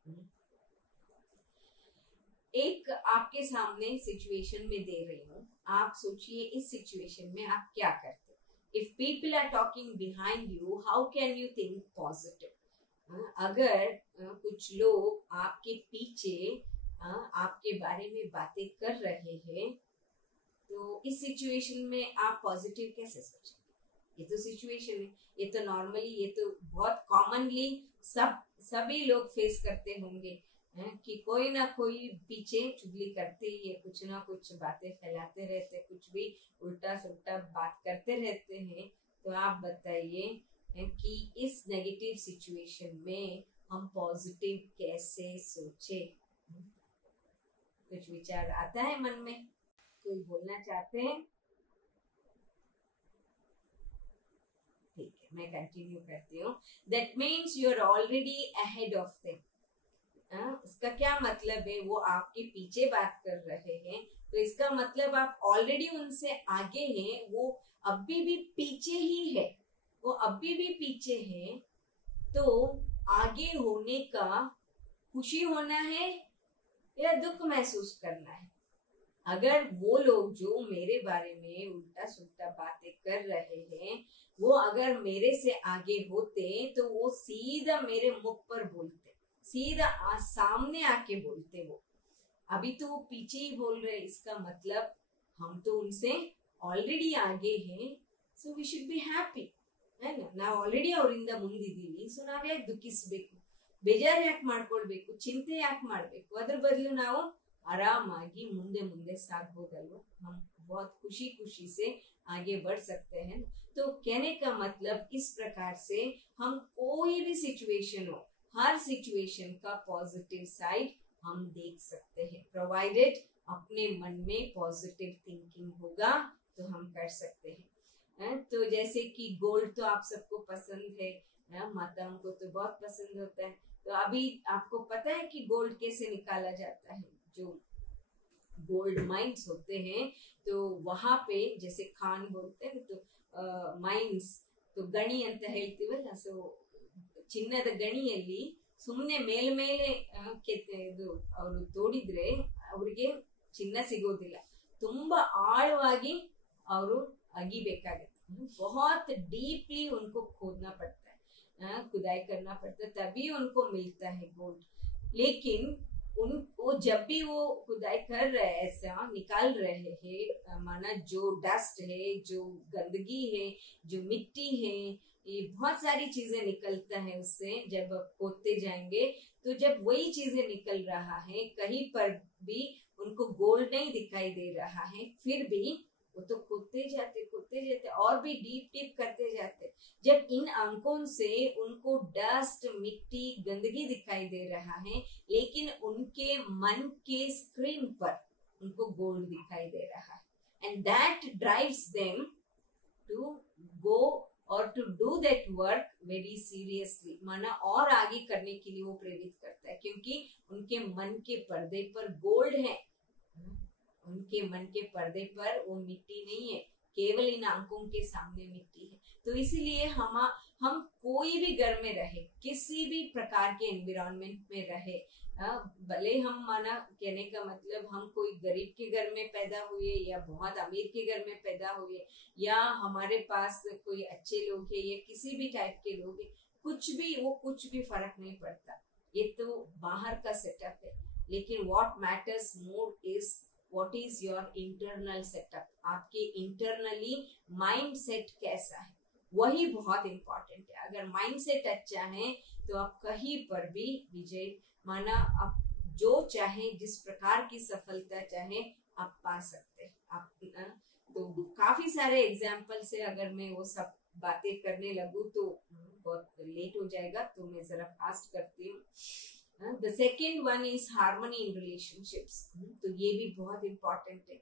एक आपके सामने सिचुएशन में दे रही हूँ, आप सोचिए इस सिचुएशन में आप क्या करते? If people are talking behind you, how can you think positive? अगर कुछ लोग आपके पीछे आपके बारे में बातें कर रहे हैं, तो इस सिचुएशन में आप पॉजिटिव कैसे सोचेंगे? ये तो सिचुएशन है, ये तो नॉर्मली, ये तो बहुत कॉमनली सभी लोग फेस करते होंगे कि कोई ना कोई पीछे चुगली करते ही है, कुछ ना कुछ बातें फैलाते रहते, कुछ भी उल्टा सुल्टा बात करते रहते हैं। तो आप बताइए कि इस नेगेटिव सिचुएशन में हम पॉजिटिव कैसे सोचे? कुछ विचार आता है मन में? कोई बोलना चाहते हैं? ठीक है, मैं कंटिन्यू करती हूँ। That means you are already ahead of them. उसका क्या मतलब है? वो आपके पीछे बात कर रहे हैं, तो इसका मतलब आप ऑलरेडी उनसे आगे हैं, वो अभी भी पीछे ही है, वो अभी भी पीछे है। तो आगे होने का खुशी होना है या दुख महसूस करना है? अगर वो लोग जो मेरे बारे में उल्टा सुल्टा बातें कर रहे हैं, वो अगर मेरे से आगे होते तो वो सीधा मेरे मुख पर बोलते, सीधा सामने आके बोलते। वो अभी तो वो पीछे ही बोल रहे, इसका मतलब हम तो उनसे ऑलरेडी आगे हैं। So we should be happy, है ना? ನಾವು ಆಲ್ರೆಡಿ ಅವರಿಂದ ಮುಂದಿದ್ದೀವಿ, ಸೊ ನಾವ್ ಯಾಕೆ ದುಃಖಿಸಬೇಕು, ಬೇಜಾರು ಯಾಕೆ ಮಾಡ್ಕೊಳ್ಬೇಕು, ಚಿಂತೆ ಯಾಕೆ ಮಾಡಬೇಕು? ಅದ್ರ ಬದಲು ನಾವು आरामागी मुंदे मुंदे सागबोदल्वा, हम बहुत खुशी खुशी से आगे बढ़ सकते हैं। तो कहने का मतलब इस प्रकार से हम कोई भी सिचुएशन हो, हर सिचुएशन का पॉजिटिव साइड हम देख सकते हैं, प्रोवाइडेड अपने मन में पॉजिटिव थिंकिंग होगा तो हम कर सकते हैं। तो जैसे कि गोल्ड तो आप सबको पसंद है, माताओं को तो बहुत पसंद होता है। तो अभी आपको पता है कि गोल्ड कैसे निकाला जाता है? जो गोल्ड माइंस होते हैं, तो वहां पे जैसे खान बोलते हैं तो ಮೈನ್ಸ್ ಗಣಿ ಅಂತ ಹೇಳ್ತೀವಲ್ಲ, ಸೊ ಚಿನ್ನದ ಗಣಿಯಲ್ಲಿ ಸುಮ್ಮನೆ ಮೇಲ್ಮೇಲೆ ಇದು ಅವರು ತೋಡಿದ್ರೆ ಅವ್ರಿಗೆ ಚಿನ್ನ ಸಿಗೋದಿಲ್ಲ, ತುಂಬಾ ಆಳವಾಗಿ ಅವರು अगीಬೇಕಾಗುತ್ತೆ। बहुत डीपली उनको खोदना पड़ता है, खुदाई करना पड़ता है, तभी उनको मिलता है गोल्ड। लेकिन उनको जब भी वो खुदाई कर रहे हैं, ऐसा निकाल रहे हैं, माना जो डस्ट है, जो गंदगी है, जो मिट्टी है, ये बहुत सारी चीजें निकलता है उससे जब खोदते जाएंगे। तो जब वही चीजें निकल रहा है, कहीं पर भी उनको गोल्ड नहीं दिखाई दे रहा है, फिर भी वो तो खोदते जाते और भी डीप डीप करते जाते। जब इन आंखों से उनको डस्ट, मिट्टी, गंदगी दिखाई दे रहा है, लेकिन उनके मन के स्क्रीन पर उनको गोल्ड दिखाई दे रहा है, and that drives them to go और to do that work very seriously, माना और आगे करने के लिए वो प्रेरित करता है, क्योंकि उनके मन के पर्दे पर गोल्ड है। उनके मन के पर्दे पर वो मिट्टी नहीं है, केवल इन आंखों के सामने मिट्टी है। तो इसीलिए हम कोई भी घर में रहे, किसी भी प्रकार के एनवायरनमेंट में रहे, भले हम माना कहने का मतलब हम कोई गरीब के घर में पैदा हुए या बहुत अमीर के घर में पैदा हुए, या हमारे पास कोई अच्छे लोग हैं या किसी भी टाइप के लोग हैं, कुछ भी फर्क नहीं पड़ता, ये तो बाहर का सेटअप है। लेकिन what matters more is what is your internal setup, आपके इंटरनली माइंड सेट कैसा है, वही बहुत इंपॉर्टेंट है। अगर माइंड सेट अच्छा है तो आप कहीं पर भी विजय माना, आप जो चाहे, जिस प्रकार की सफलता चाहे आप पा सकते हैं। आप तो काफी सारे एग्जाम्पल से अगर मैं वो सब बातें करने लगूं तो बहुत लेट हो जाएगा, तो मैं जरा फास्ट करती हूँ। The second one is harmony in relationships. तो ये भी बहुत इंपॉर्टेंट है,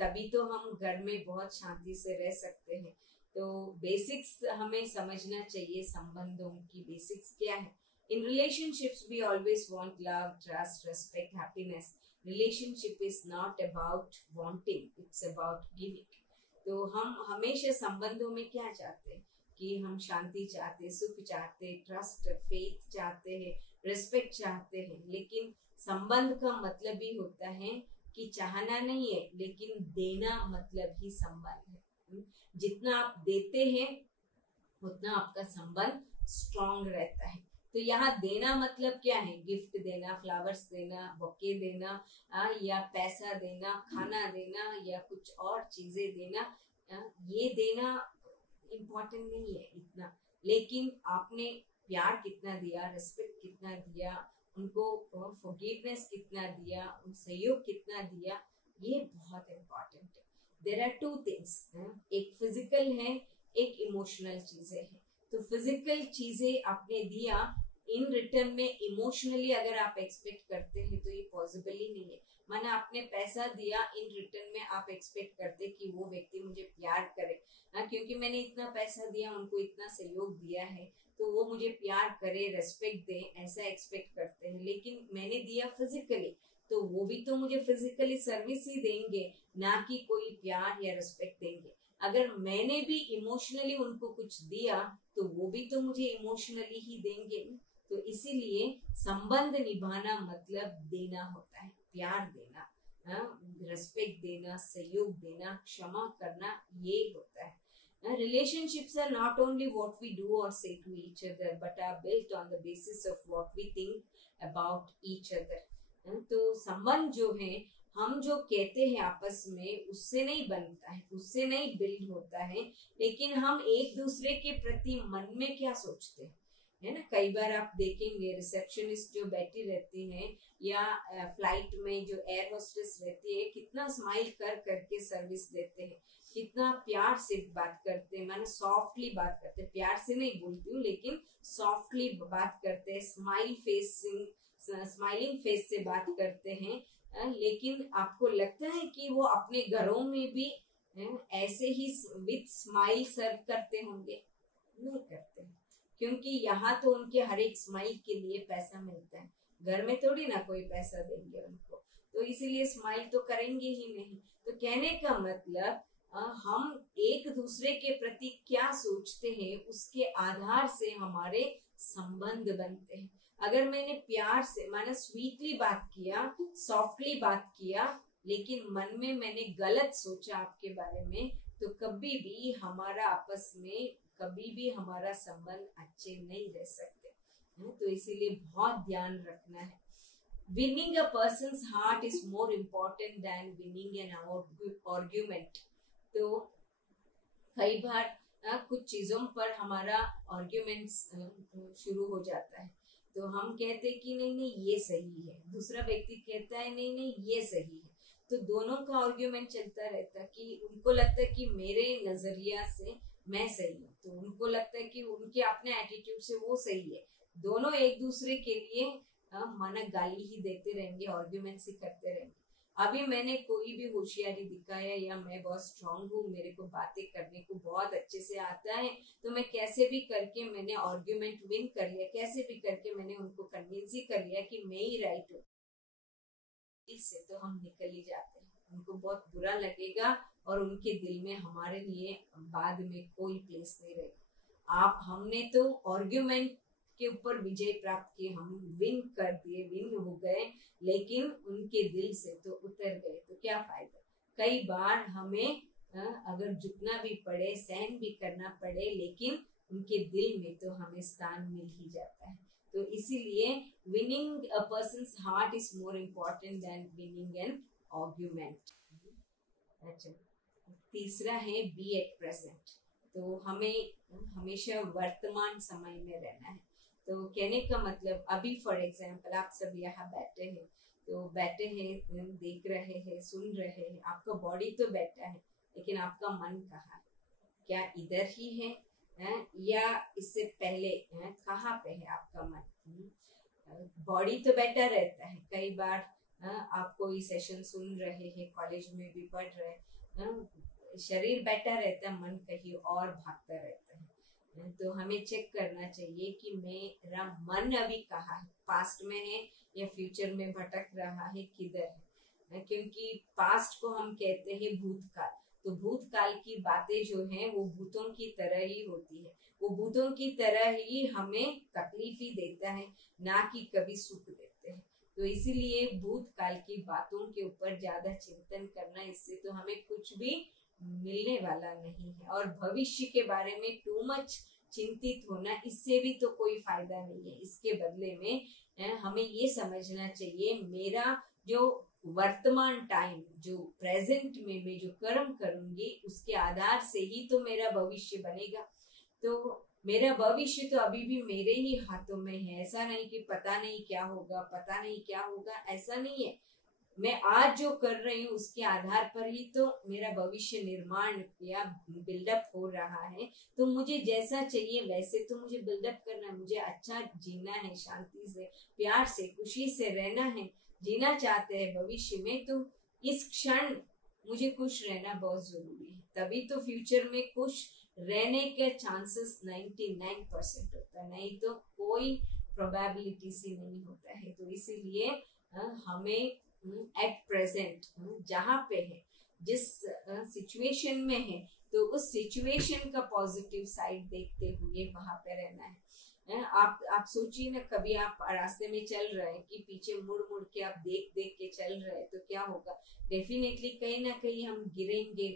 तभी तो हम घर में बहुत शांति से रह सकते हैं। तो बेसिक्स हमें समझना चाहिए, संबंधों की बेसिक्स क्या है। In relationships we always want love, trust, respect, happiness. Relationship is not about wanting, it's about giving. तो हम हमेशा संबंधों में क्या चाहते हैं कि हम शांति चाहते हैं, सुख चाहते हैं, ट्रस्ट, फेथ चाहते हैं, रेस्पेक्ट चाहते हैं। लेकिन संबंध का मतलब ही होता है कि चाहना नहीं है, लेकिन देना मतलब ही संबंध है। जितना आप देते हैं उतना आपका संबंध स्ट्रॉन्ग रहता है। तो यहाँ देना मतलब क्या है, गिफ्ट देना, फ्लावर्स देना, बुके देना, या पैसा देना, खाना देना, या कुछ और चीजें देना। ये देना इम्पोर्टेंट नहीं है इतना, लेकिन आपने प्यार कितना दिया, रेस्पेक्ट कितना दिया, उनको फॉरगिवनेस कितना दिया, उन सहयोग कितना दिया, ये बहुत इम्पोर्टेंट है। देयर आर टू थिंग्स, एक फिजिकल है, एक इमोशनल चीजें है। तो फिजिकल चीजें आपने दिया, इन रिटर्न में इमोशनली अगर आप एक्सपेक्ट करते हैं तो ये पॉसिबल ही नहीं है। माना आपने पैसा दिया, इन रिटर्न में आप एक्सपेक्ट करते कि वो व्यक्ति मुझे प्यार करे, क्योंकि मैंने इतना पैसा दिया, उनको इतना सहयोग दिया है, तो वो मुझे प्यार करे, रेस्पेक्ट दे, ऐसा एक्सपेक्ट करते हैं। लेकिन मैंने दिया फिजिकली, तो वो भी तो मुझे फिजिकली सर्विस ही देंगे, ना कि कोई प्यार या रेस्पेक्ट देंगे। अगर मैंने भी इमोशनली उनको कुछ दिया तो वो भी तो मुझे इमोशनली ही देंगे। तो इसीलिए संबंध निभाना मतलब देना होता है, प्यार देना, रेस्पेक्ट देना, सहयोग देना, क्षमा करना, ये होता है। Relationships are not only what we do or say to each other, but are built on the basis of what we think about each other. तो संबंध जो है, हम जो कहते हैं आपस में, उससे नहीं बनता है, उससे नहीं बिल्ड होता है, लेकिन हम एक दूसरे के प्रति मन में क्या सोचते हैं, है ना। कई बार आप देखेंगे रिसेप्शनिस्ट जो बैठी रहती हैं, या फ्लाइट में जो एयर होस्टेस रहती है, कितना स्माइल कर करके सर्विस देते हैं, कितना प्यार से बात करते हैं, मैंने सॉफ्टली बात करते हैं, प्यार से नहीं बोलती हूँ लेकिन सॉफ्टली बात करते हैं, स्माइलिंग फेस से बात करते हैं। लेकिन आपको लगता है कि वो अपने घरों में भी ऐसे ही विद स्माइल सर्व करते होंगे? नहीं करते हैं, क्योंकि यहाँ तो उनके हर एक स्माइल के लिए पैसा मिलता है, घर में थोड़ी ना कोई पैसा देंगे उनको, तो इसीलिए स्माइल तो करेंगे ही नहीं। तो कहने का मतलब हम एक दूसरे के प्रति क्या सोचते हैं, उसके आधार से हमारे संबंध बनते हैं। अगर मैंने प्यार से, माना स्वीटली बात किया, सॉफ्टली बात किया, लेकिन मन में मैंने गलत सोचा आपके बारे में, तो कभी भी हमारा आपस में, कभी भी हमारा संबंध अच्छे नहीं रह सकते। तो इसीलिए बहुत ध्यान रखना है। Winning a person's heart is more important than winning an argument. तो कई बार कुछ चीजों पर हमारा आर्ग्यूमेंट्स शुरू हो जाता है, तो हम कहते हैं कि नहीं नहीं ये सही है, दूसरा व्यक्ति कहता है नहीं नहीं ये सही है, तो दोनों का आर्ग्यूमेंट चलता रहता है कि उनको लगता है कि मेरे नजरिया से मैं सही हूँ, तो उनको लगता है कि उनके अपने एटीट्यूड से वो सही है। दोनों एक दूसरे के लिए माना गाली ही देते रहेंगे, आर्ग्यूमेंट्स ही करते रहेंगे। अभी मैंने कोई भी होशियारी दिखाया या मैं बहुत स्ट्रांग हूँ, मेरे को बातें करने को बहुत अच्छे से आता है, तो मैं कैसे भी करके मैंने आर्ग्यूमेंट विन कर लिया, कैसे भी करके मैंने उनको कन्विंस ही कर लिया कि मैं ही राइट हूँ। इससे तो हम निकल ही जाते हैं, उनको बहुत बुरा लगेगा और उनके दिल में हमारे लिए बाद में कोई प्लेस नहीं रहेगा। हमने तो आर्ग्यूमेंट के ऊपर विजय प्राप्त किए, हम विन कर दिए, विन हो गए, लेकिन उनके दिल से तो उतर गए, तो क्या फायदा। कई बार हमें अगर झुकना भी पड़े, सहन भी करना पड़े, लेकिन उनके दिल में तो हमें स्थान मिल ही जाता है। तो इसीलिए winning a persons heart is more important then winning an argument. अच्छा, तीसरा है बी एट प्रेजेंट। तो हमें हमेशा वर्तमान समय में रहना है। तो कहने का मतलब अभी फॉर एग्जाम्पल आप सब यहाँ बैठे हैं, तो बैठे हैं, देख रहे हैं, सुन रहे हैं, आपका बॉडी तो बैठा है, लेकिन आपका मन कहाँ है? क्या इधर ही है, या इससे पहले कहाँ पे है आपका मन? बॉडी तो बैठा रहता है, कई बार आप कोई सेशन सुन रहे हैं, कॉलेज में भी पढ़ रहे, शरीर बैठा रहता है, मन कहीं और भागता रहता है। तो हमें चेक करना चाहिए कि मेरा मन अभी कहाँ है, पास्ट में है या फ्यूचर में भटक रहा है, किधर है? क्योंकि पास्ट को हम कहते हैं भूतकाल। तो भूतकाल की बातें जो हैं वो भूतों की तरह ही होती है, वो भूतों की तरह ही हमें तकलीफ ही देता है, ना कि कभी सुख देते हैं। तो इसीलिए भूतकाल की बातों के ऊपर ज्यादा चिंतन करना, इससे तो हमें कुछ भी मिलने वाला नहीं है। और भविष्य के बारे में टू मच चिंतित होना, इससे भी तो कोई फायदा नहीं है। इसके बदले में हमें ये समझना चाहिए, मेरा जो वर्तमान टाइम, जो प्रेजेंट में मैं जो कर्म करूंगी, उसके आधार से ही तो मेरा भविष्य बनेगा। तो मेरा भविष्य तो अभी भी मेरे ही हाथों में है। ऐसा नहीं कि पता नहीं क्या होगा, पता नहीं क्या होगा, ऐसा नहीं है। मैं आज जो कर रही हूँ उसके आधार पर ही तो मेरा भविष्य निर्माण या बिल्डअप हो रहा है। तो मुझे जैसा चाहिए वैसे तो मुझे बिल्डअप करना है। मुझे अच्छा जीना है, शांति से, प्यार से, खुशी से रहना है, जीना चाहते हैं भविष्य में, तो इस क्षण मुझे खुश रहना बहुत जरूरी है। तभी तो फ्यूचर में खुश रहने के चांसेस 99% होता है, नहीं तो कोई प्रोबेबिलिटी सी नहीं होता है। तो इसीलिए हमें एट प्रेजेंट जहाँ पे है, जिस सिचुएशन में है, तो उस सिचुएशन का पॉजिटिव साइड देखते हुए वहां पे रहना है। आप सोचिए ना, कभी आप रास्ते में चल रहे हैं कि पीछे मुड़ मुड़ के आप देख देख के चल रहे हैं, तो क्या होगा? डेफिनेटली कहीं ना कहीं हम गिरेंगे,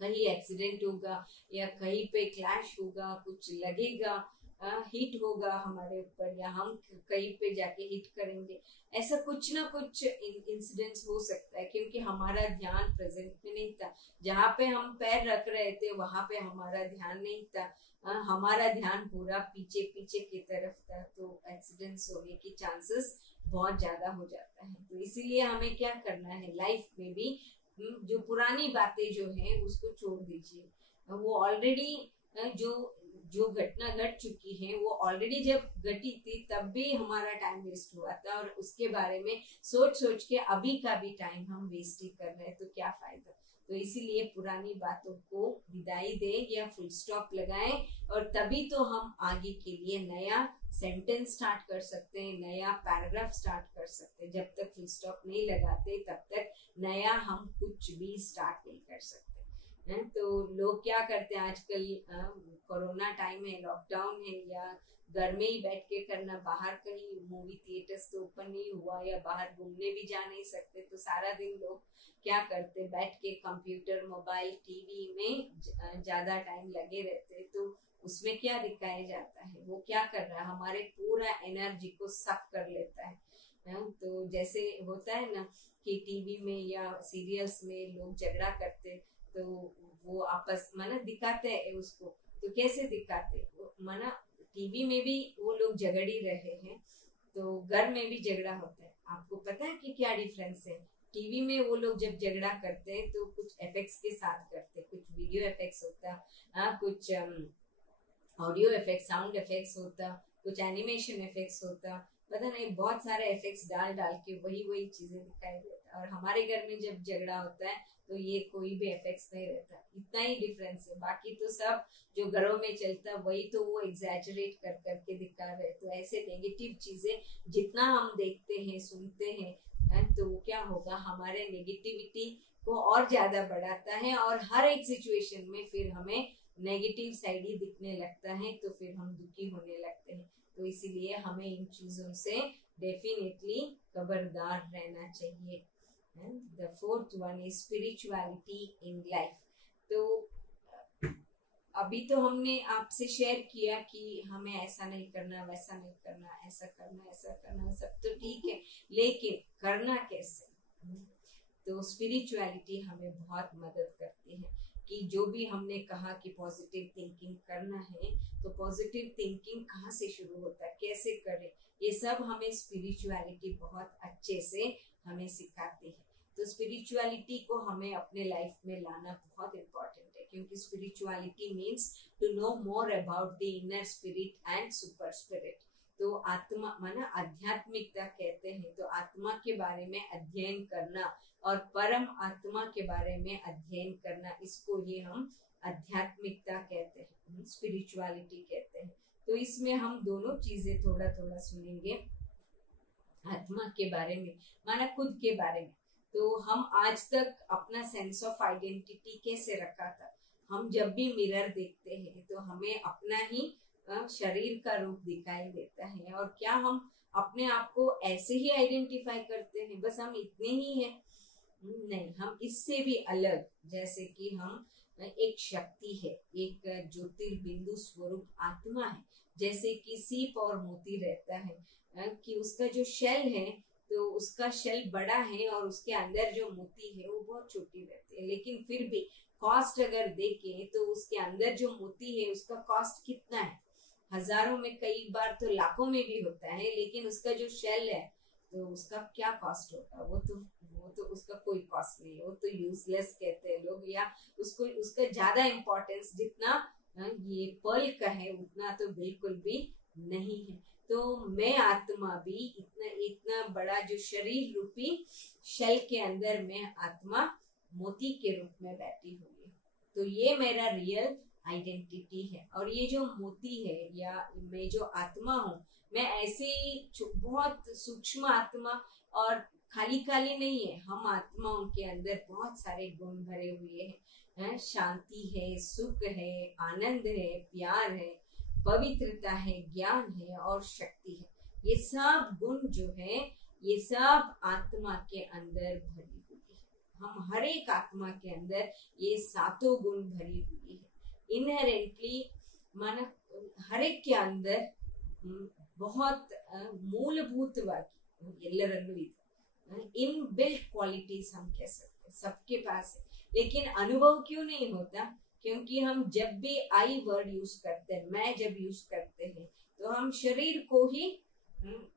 कहीं एक्सीडेंट होगा या कहीं पे क्लैश होगा, कुछ लगेगा, हिट होगा हमारे ऊपर, या हम कहीं पे जाके हिट करेंगे। ऐसा कुछ ना कुछ इंसिडेंट्स हो सकता है, क्योंकि हमारा ध्यान प्रेजेंट में नहीं था। जहाँ पे हम पैर रख रहे थे वहां पे हमारा ध्यान नहीं था, हमारा ध्यान पूरा पीछे पीछे की तरफ था। तो एक्सीडेंट्स होने की चांसेस बहुत ज्यादा हो जाता है। तो इसीलिए हमें क्या करना है, लाइफ में भी जो पुरानी बातें जो है उसको छोड़ दीजिए। वो ऑलरेडी जो घटना घट चुकी है, वो ऑलरेडी जब घटी थी तब भी हमारा टाइम वेस्ट हुआ था, और उसके बारे में सोच सोच के अभी का भी टाइम हम वेस्ट ही कर रहे हैं, तो क्या फायदा? तो इसीलिए पुरानी बातों को विदाई दे या फुल स्टॉप लगाएं, और तभी तो हम आगे के लिए नया सेंटेंस स्टार्ट कर सकते हैं, नया पैराग्राफ स्टार्ट कर सकते हैं। जब तक फुल स्टॉप नहीं लगाते तब तक नया हम कुछ भी स्टार्ट नहीं कर सकते। तो लोग क्या करते हैं आजकल, कोरोना टाइम है, लॉकडाउन है, या घर में ही बैठ के करना, बाहर कहीं मूवी थिएटर्स तो ओपन नहीं हुआ या बाहर घूमने भी जा नहीं सकते, तो सारा दिन लोग क्या करते, बैठ के कंप्यूटर, मोबाइल, टीवी में ज्यादा टाइम लगे रहते। तो उसमें क्या दिखाया जाता है, वो क्या कर रहा है, हमारे पूरा एनर्जी को सक कर लेता है। तो जैसे होता है ना कि टीवी में या सीरियल्स में लोग झगड़ा करते, तो वो आपस में दिखाते हैं उसको, तो कैसे दिखाते, माना टीवी में भी वो लोग झगड़ ही रहे हैं, तो घर में भी झगड़ा होता है। आपको पता है कि क्या डिफरेंस है? टीवी में वो लोग जब झगड़ा करते हैं तो कुछ इफेक्ट्स के साथ करते, कुछ वीडियो इफेक्ट्स होता, कुछ ऑडियो इफेक्ट, साउंड इफेक्ट्स होता, कुछ एनिमेशन इफेक्ट्स होता, पता नहीं बहुत सारे इफेक्ट्स डाल डाल के वही चीजें दिखाई देता। और हमारे घर में जब झगड़ा होता है तो ये कोई भी इफेक्ट्स नहीं रहता, इतना ही डिफरेंस है। बाकी तो सब जो घरों में चलता वही तो वो एग्जैजरेट कर करके दिखा रहे। तो ऐसे नेगेटिव चीजें जितना हम देखते हैं, सुनते हैं, तो क्या होगा, हमारे नेगेटिविटी को और ज्यादा बढ़ाता है, और हर एक सिचुएशन में फिर हमें नेगेटिव साइड ही दिखने लगता है, तो फिर हम दुखी होने लगते हैं। तो इसीलिए हमें इन चीजों से डेफिनेटली खबरदार रहना चाहिए। The fourth one is spirituality in life. तो अभी तो हमने आपसे शेयर किया कि हमें ऐसा नहीं करना, वैसा नहीं करना, ऐसा करना, ऐसा करना, सब तो ठीक है, लेकिन करना कैसे? तो स्पिरिचुअलिटी हमें बहुत मदद करती है कि जो भी हमने कहा कि पॉजिटिव थिंकिंग करना है, तो पॉजिटिव थिंकिंग कहाँ से शुरू होता है, कैसे करें, ये सब हमें स्पिरिचुअलिटी बहुत अच्छे से हमें सिखाती है। तो स्पिरिचुअलिटी को हमें अपने लाइफ में लाना बहुत इम्पोर्टेंट है, क्योंकि spirituality means to know more about the inner spirit and super spirit. तो आत्मा माना आध्यात्मिकता कहते हैं, तो आत्मा के बारे में अध्ययन करना और परम आत्मा के बारे में अध्ययन करना, इसको ही हम आध्यात्मिकता कहते हैं, स्पिरिचुअलिटी कहते हैं। तो इसमें हम दोनों चीजें थोड़ा थोड़ा सुनेंगे, आत्मा के बारे में माना खुद के बारे में। तो हम आज तक अपना सेंस ऑफ आइडेंटिटी कैसे रखा था? हम जब भी मिरर देखते हैं तो हमें अपना ही शरीर का रूप दिखाई देता है, और क्या हम अपने आप को ऐसे ही आइडेंटिफाई करते हैं, बस हम इतने ही हैं? नहीं, हम इससे भी अलग, जैसे कि हम एक शक्ति है, एक ज्योतिर्बिंदु स्वरूप आत्मा है। जैसे कि सीप और मोती रहता है कि उसका जो शेल है, तो उसका शेल बड़ा है और उसके अंदर जो मोती है वो बहुत छोटी रहती है, लेकिन फिर भी कॉस्ट अगर देखें तो उसके अंदर जो मोती है उसका कॉस्ट कितना है? हजारों में, कई बार तो लाखों में भी होता है, लेकिन उसका जो शेल है तो उसका क्या कॉस्ट होगा? वो तो उसका कोई कॉस्ट नहीं है, वो तो यूजलेस कहते हैं लोग, या उसका ज्यादा इम्पोर्टेंस जितना ये पर्ल का है उतना तो बिल्कुल भी नहीं है। तो मैं आत्मा भी इतना बड़ा जो शरीर रूपी शेल के अंदर मैं आत्मा मोती के रूप में बैठी हुई है, तो ये मेरा रियल आइडेंटिटी है। और ये जो मोती है या मैं जो आत्मा हूँ, मैं ऐसे ही बहुत सूक्ष्म आत्मा, और खाली खाली नहीं है, हम आत्माओं के अंदर बहुत सारे गुण भरे हुए हैं, शांति है, सुख है, आनंद है, प्यार है, पवित्रता है, ज्ञान है और शक्ति है। ये सब गुण जो है ये सब आत्मा के अंदर भरी हुई है। हम हर एक आत्मा के अंदर ये सातों गुण भरी हुई है इनहेरेंटली। माना हर एक के अंदर बहुत ಮೂಲಭೂತವಾಗಿ ಎಲ್ಲರಲ್ಲೂ ಇದೆ, इन बिल्ट क्वालिटीज हम कह सकते हैं, सबके पास है। लेकिन अनुभव क्यों नहीं होता? क्योंकि हम जब भी आई वर्ड यूज करते हैं, मैं जब यूज करते हैं, तो हम शरीर को ही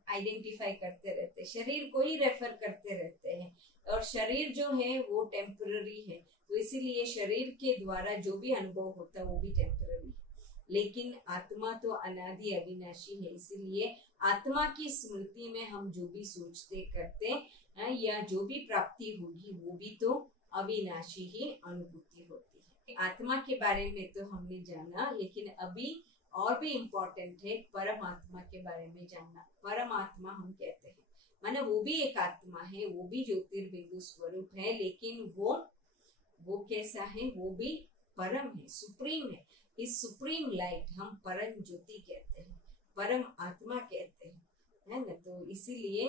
आइडेंटिफाई करते रहते हैं, शरीर को ही रेफर करते रहते हैं, और शरीर जो है वो टेम्पररी है, तो इसीलिए शरीर के द्वारा जो भी अनुभव होता है वो भी टेम्पररी है। लेकिन आत्मा तो अनादि अविनाशी है, इसीलिए आत्मा की स्मृति में हम जो भी सोचते करते हैं या जो भी प्राप्ति होगी वो भी तो अविनाशी ही अनुभूति होती है। आत्मा के बारे में तो हमने जाना, लेकिन अभी और भी इम्पोर्टेंट है परमात्मा के बारे में जानना। परमात्मा हम कहते हैं माने वो भी एक आत्मा है, वो भी ज्योतिर्बिंदु स्वरूप है, लेकिन वो कैसा है? वो भी परम है, सुप्रीम है। इस सुप्रीम लाइट हम परम ज्योति कहते हैं, परम आत्मा कहते हैं, है ना? तो इसीलिए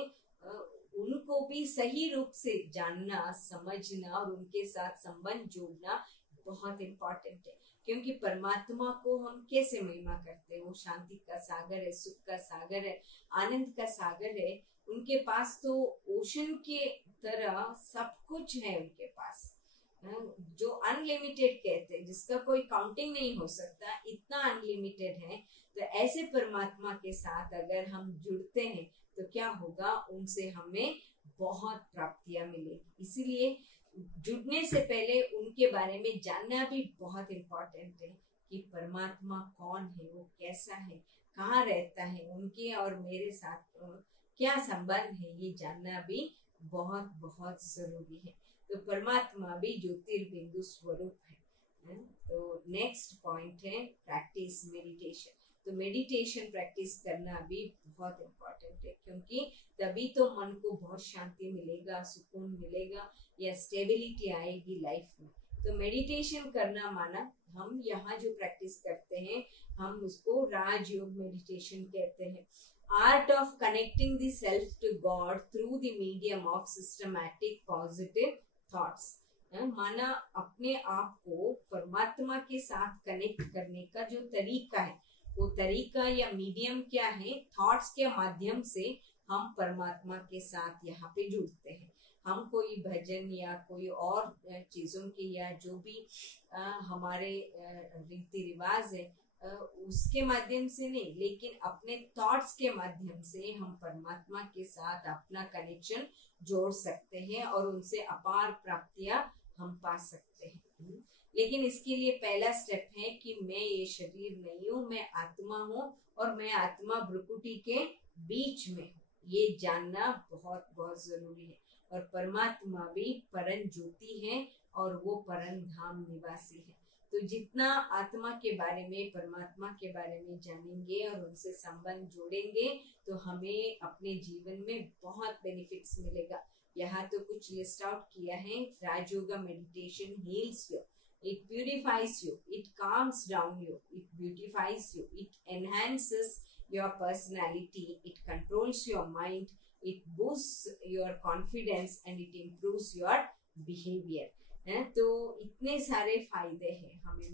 उनको भी सही रूप से जानना, समझना और उनके साथ संबंध जोड़ना बहुत इम्पोर्टेंट है। क्योंकि परमात्मा को हम कैसे महिमा करते हैं? वो शांति का सागर है, सुख का सागर है, आनंद का सागर है। उनके पास तो ओशन के तरह सब कुछ है उनके पास, जो अनलिमिटेड कहते हैं, जिसका कोई काउंटिंग नहीं हो सकता, इतना अनलिमिटेड है। तो ऐसे परमात्मा के साथ अगर हम जुड़ते हैं तो क्या होगा? उनसे हमें बहुत प्राप्तियां मिलेगी। इसीलिए जुड़ने से पहले उनके बारे में जानना भी बहुत इम्पोर्टेंट है कि परमात्मा कौन है, वो कैसा है, कहाँ रहता है, उनके और मेरे साथ क्या संबंध है, ये जानना भी बहुत बहुत जरूरी है। तो परमात्मा भी ज्योतिर्बिंदु स्वरूप है। तो नेक्स्ट पॉइंट है प्रैक्टिस मेडिटेशन। तो मेडिटेशन प्रैक्टिस करना भी बहुत इम्पोर्टेंट है, क्योंकि तभी तो मन को बहुत शांति मिलेगा, सुकून मिलेगा या स्टेबिलिटी आएगी लाइफ में। तो मेडिटेशन करना माना हम यहाँ जो प्रैक्टिस करते हैं हम उसको राजयोग मेडिटेशन कहते हैं। Art of connecting the self to God through the medium of systematic positive thoughts. माना अपने आप को परमात्मा के साथ कनेक्ट करने का जो तरीका है, वो तरीका या मीडियम क्या है, थॉट्स के माध्यम से हम परमात्मा के साथ यहाँ पे जुड़ते हैं। हम कोई भजन या कोई और चीजों की या जो भी हमारे रीति रिवाज है उसके माध्यम से नहीं, लेकिन अपने थॉट्स के माध्यम से हम परमात्मा के साथ अपना कनेक्शन जोड़ सकते हैं और उनसे अपार प्राप्तियां हम पा सकते हैं। लेकिन इसके लिए पहला स्टेप है कि मैं ये शरीर नहीं हूँ, मैं आत्मा हूँ और मैं आत्मा भ्रुकुटी के बीच में हूँ। ये जानना बहुत बहुत जरूरी है। और परमात्मा भी परम ज्योति है और वो परम धाम निवासी है। तो जितना आत्मा के बारे में, परमात्मा के बारे में जानेंगे और उनसे संबंध जोड़ेंगे तो हमें अपने जीवन में बहुत बेनिफिट्स मिलेगा। यहाँ तो कुछ लिस्ट आउट किया है। Rajyoga meditation heels you, it purifies you, it calms down you, it beautifies you, it enhances your personality, it controls your mind, it boosts your confidence and it improves your behavior। तो इतने सारे फायदे हैं हमें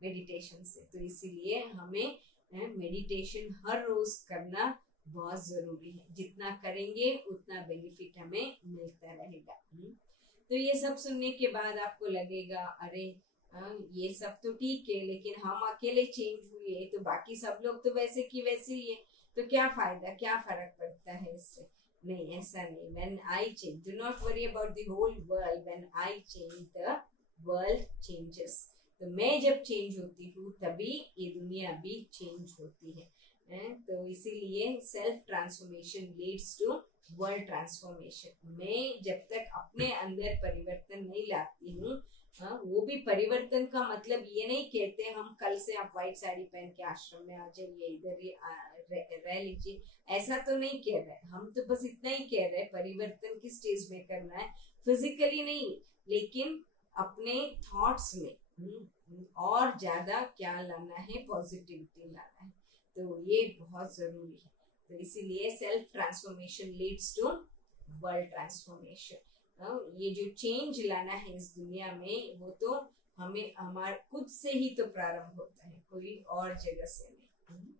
meditation से। तो इसीलिए हमें मेडिटेशन हर रोज करना बहुत जरूरी है। जितना करेंगे उतना बेनिफिट हमें मिलता रहेगा। तो ये सब सुनने के बाद आपको लगेगा अरे ये सब तो ठीक है, लेकिन हम अकेले चेंज हुए तो बाकी सब लोग तो वैसे की वैसे ही है, तो क्या फायदा, क्या फर्क पड़ता है इससे? नहीं, ऐसा नहीं। When I change, do not worry about the whole world. When I change, the world changes. तो मैं जब चेंज होती हूँ तभी ये दुनिया भी चेंज होती है। तो इसीलिए self transformation leads to world transformation. मैं जब तक अपने अंदर परिवर्तन नहीं लाती हूँ, वो भी परिवर्तन का मतलब ये नहीं कहते हम कल से आप व्हाइट साड़ी पहन के आश्रम में आ जाइए, इधर ही रह लीजिए, ऐसा तो नहीं कह रहे। हम तो बस इतना ही कह रहे परिवर्तन किस स्टेज में करना है, फिजिकली नहीं लेकिन अपने थॉट्स में और ज्यादा क्या लाना है, पॉजिटिविटी लाना है। तो ये बहुत जरूरी है। तो इसीलिए self transformation leads to world transformation. ये जो चेंज लाना है इस दुनिया में वो तो हमें हमारे खुद से ही तो प्रारंभ होता है, कोई और जगह से नहीं।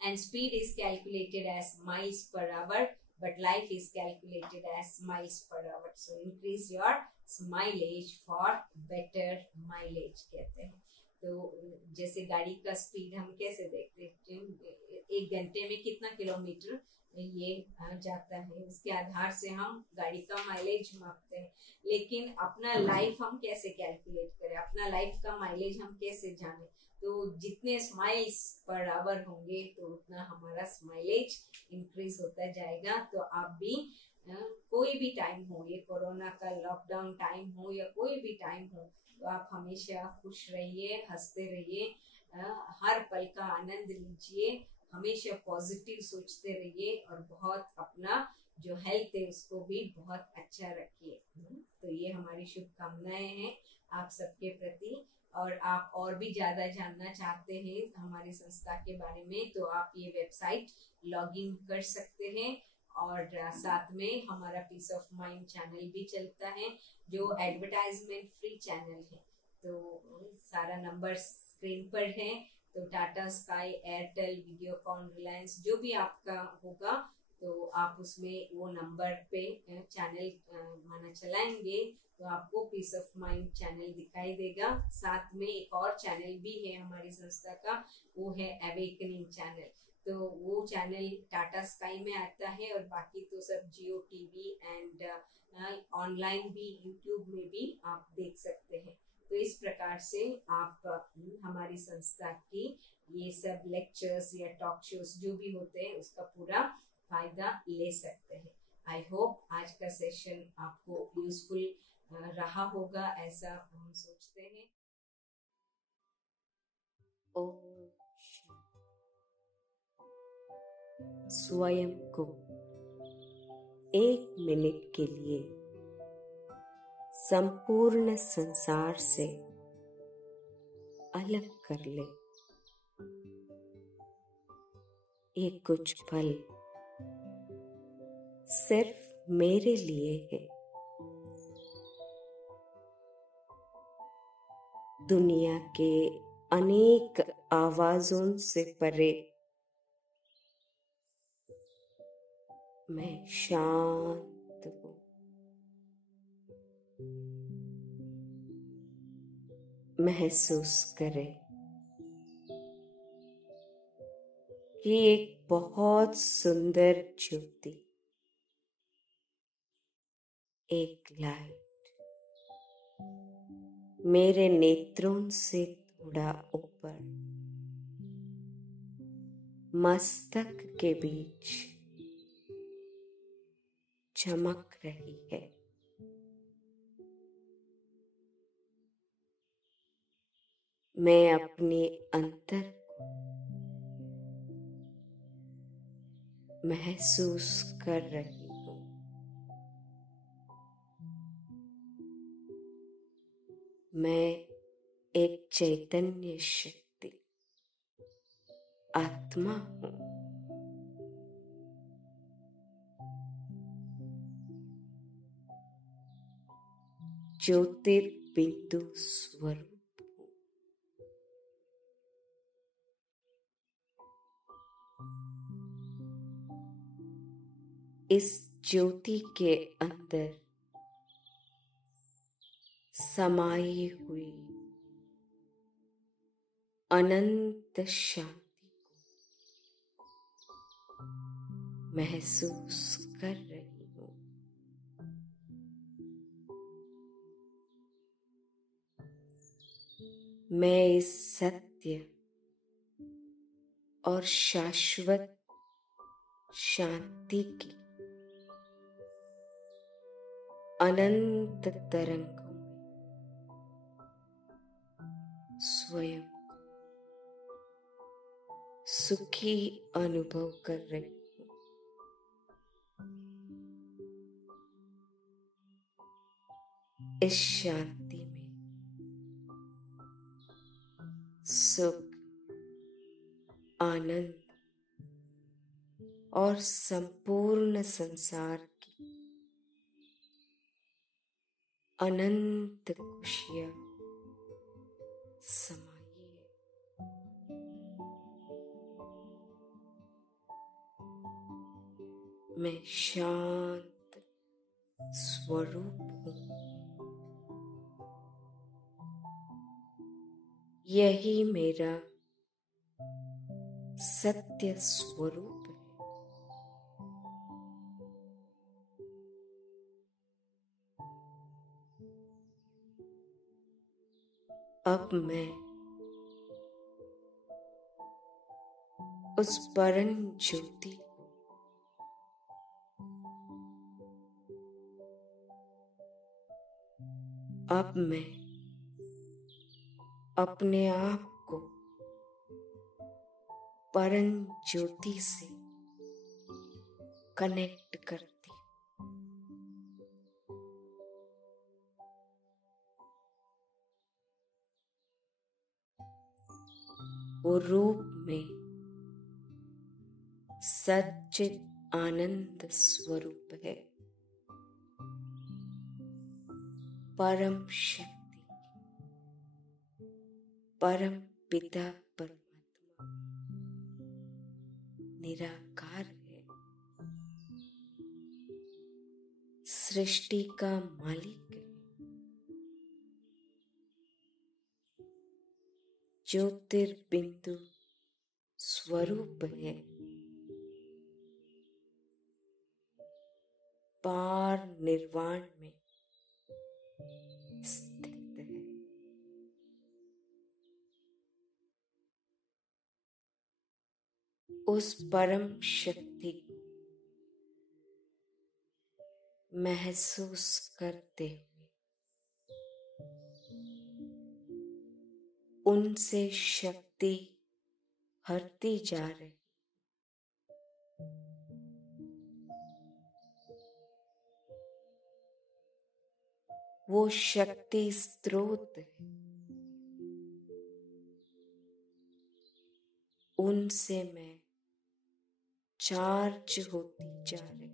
And speed is calculated as miles per hour, but life is calculated as miles per hour. So increase your mileage for better mileage कहते हैं। तो जैसे गाड़ी का स्पीड हम कैसे देखते हैं, 1 घंटे में कितना किलोमीटर ये जाता है, उसके आधार से हम गाड़ी का माइलेज मापते हैं। लेकिन अपना लाइफ हम कैसे कैलकुलेट करें, अपना लाइफ का माइलेज हम कैसे जाने? तो जितने स्माइल्स पर आवर होंगे तो उतना हमारा माइलेज इंक्रीज होता जाएगा। तो आप भी कोई भी टाइम हो, ये कोरोना का लॉकडाउन टाइम हो या कोई भी टाइम हो, तो आप हमेशा खुश रहिए, हंसते रहिए, हर पल का आनंद लीजिए, हमेशा पॉजिटिव सोचते रहिए और बहुत अपना जो हेल्थ है उसको भी बहुत अच्छा रखिए। तो ये हमारी शुभकामनाएं हैं आप सबके प्रति। और आप और भी ज्यादा जानना चाहते हैं हमारी संस्था के बारे में तो आप ये वेबसाइट लॉग इन कर सकते हैं। और साथ में हमारा पीस ऑफ माइंड चैनल भी चलता है जो एडवर्टाइजमेंट फ्री चैनल है। तो सारा नंबर स्क्रीन पर है। तो टाटा स्काई, एयरटेल, वीडियोकॉन, रिलायंस जो भी आपका होगा तो आप उसमें वो नंबर पे चैनल माना चलाएंगे तो आपको पीस ऑफ माइंड चैनल दिखाई देगा। साथ में एक और चैनल भी है हमारी संस्था का, वो है अवेकनिंग चैनल। तो वो चैनल टाटा स्काई में आता है और बाकी तो सब जियो टीवी एंड ऑनलाइन भी यूट्यूब में भी आप देख सकते हैं। तो इस प्रकार से आप हमारी संस्था की ये सब लेक्चर्स या टॉक शोज जो भी होते हैं उसका पूरा फायदा ले सकते हैं। आई होप आज का सेशन आपको यूजफुल रहा होगा, ऐसा हम सोचते हैं। स्वयं को 1 मिनट के लिए संपूर्ण संसार से अलग कर ले। ये कुछ पल सिर्फ मेरे लिए है। दुनिया के अनेक आवाजों से परे मैं शांत हूँ। महसूस करें कि एक बहुत सुंदर ज्योति, एक लाइट मेरे नेत्रों से थोड़ा ऊपर मस्तक के बीच चमक रही है। मैं अपने अंतर को महसूस कर रही हूँ। मैं एक चैतन्य शक्ति आत्मा हूँ। ज्योतिर्बिंदु स्वरूप हूँ। इस ज्योति के अंदर समाई हुई अनंत शांति को महसूस कर रही हूँ। मैं इस सत्य और शाश्वत शांति की अनंत तरंगों में स्वयं सुखी अनुभव कर रही हूँ। इस शांति में सुख, आनंद और संपूर्ण संसार की अनंत खुशियां समाई है। मैं शांत स्वरूप हूँ। यही मेरा सत्य स्वरूप है। अब मैं उस परम ज्योति को अब मैं अपने आप को परम ज्योति से कनेक्ट करती हूँ। वो रूप में सच्चित आनंद स्वरूप है। परम शक्ति, परम पिता परमात्मा निराकार है। सृष्टि का मालिक है। ज्योतिर्बिंदु स्वरूप है। पार निर्वाण में स्थित है। उस परम शक्ति को महसूस करते हुए उनसे शक्ति हरती जा रही। वो शक्ति स्रोत है। उनसे मैं चार्ज होती जा रही।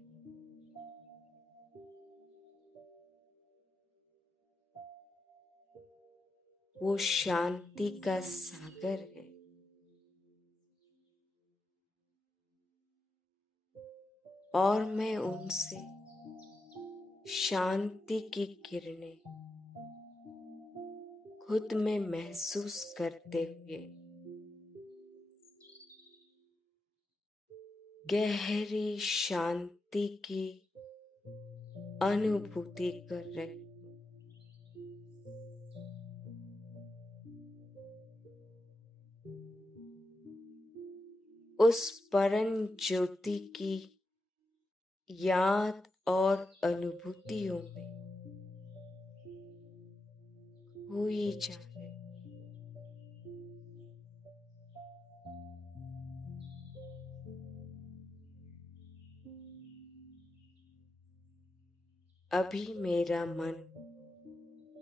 वो शांति का सागर है। और मैं उनसे शांति की किरणें खुद में महसूस करते हुए गहरी शांति की अनुभूति कर रही हूँ। उस परम ज्योति की याद और अनुभूतियों में खोई जा रही। अभी मेरा मन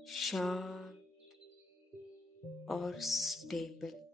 शांत और स्टेबल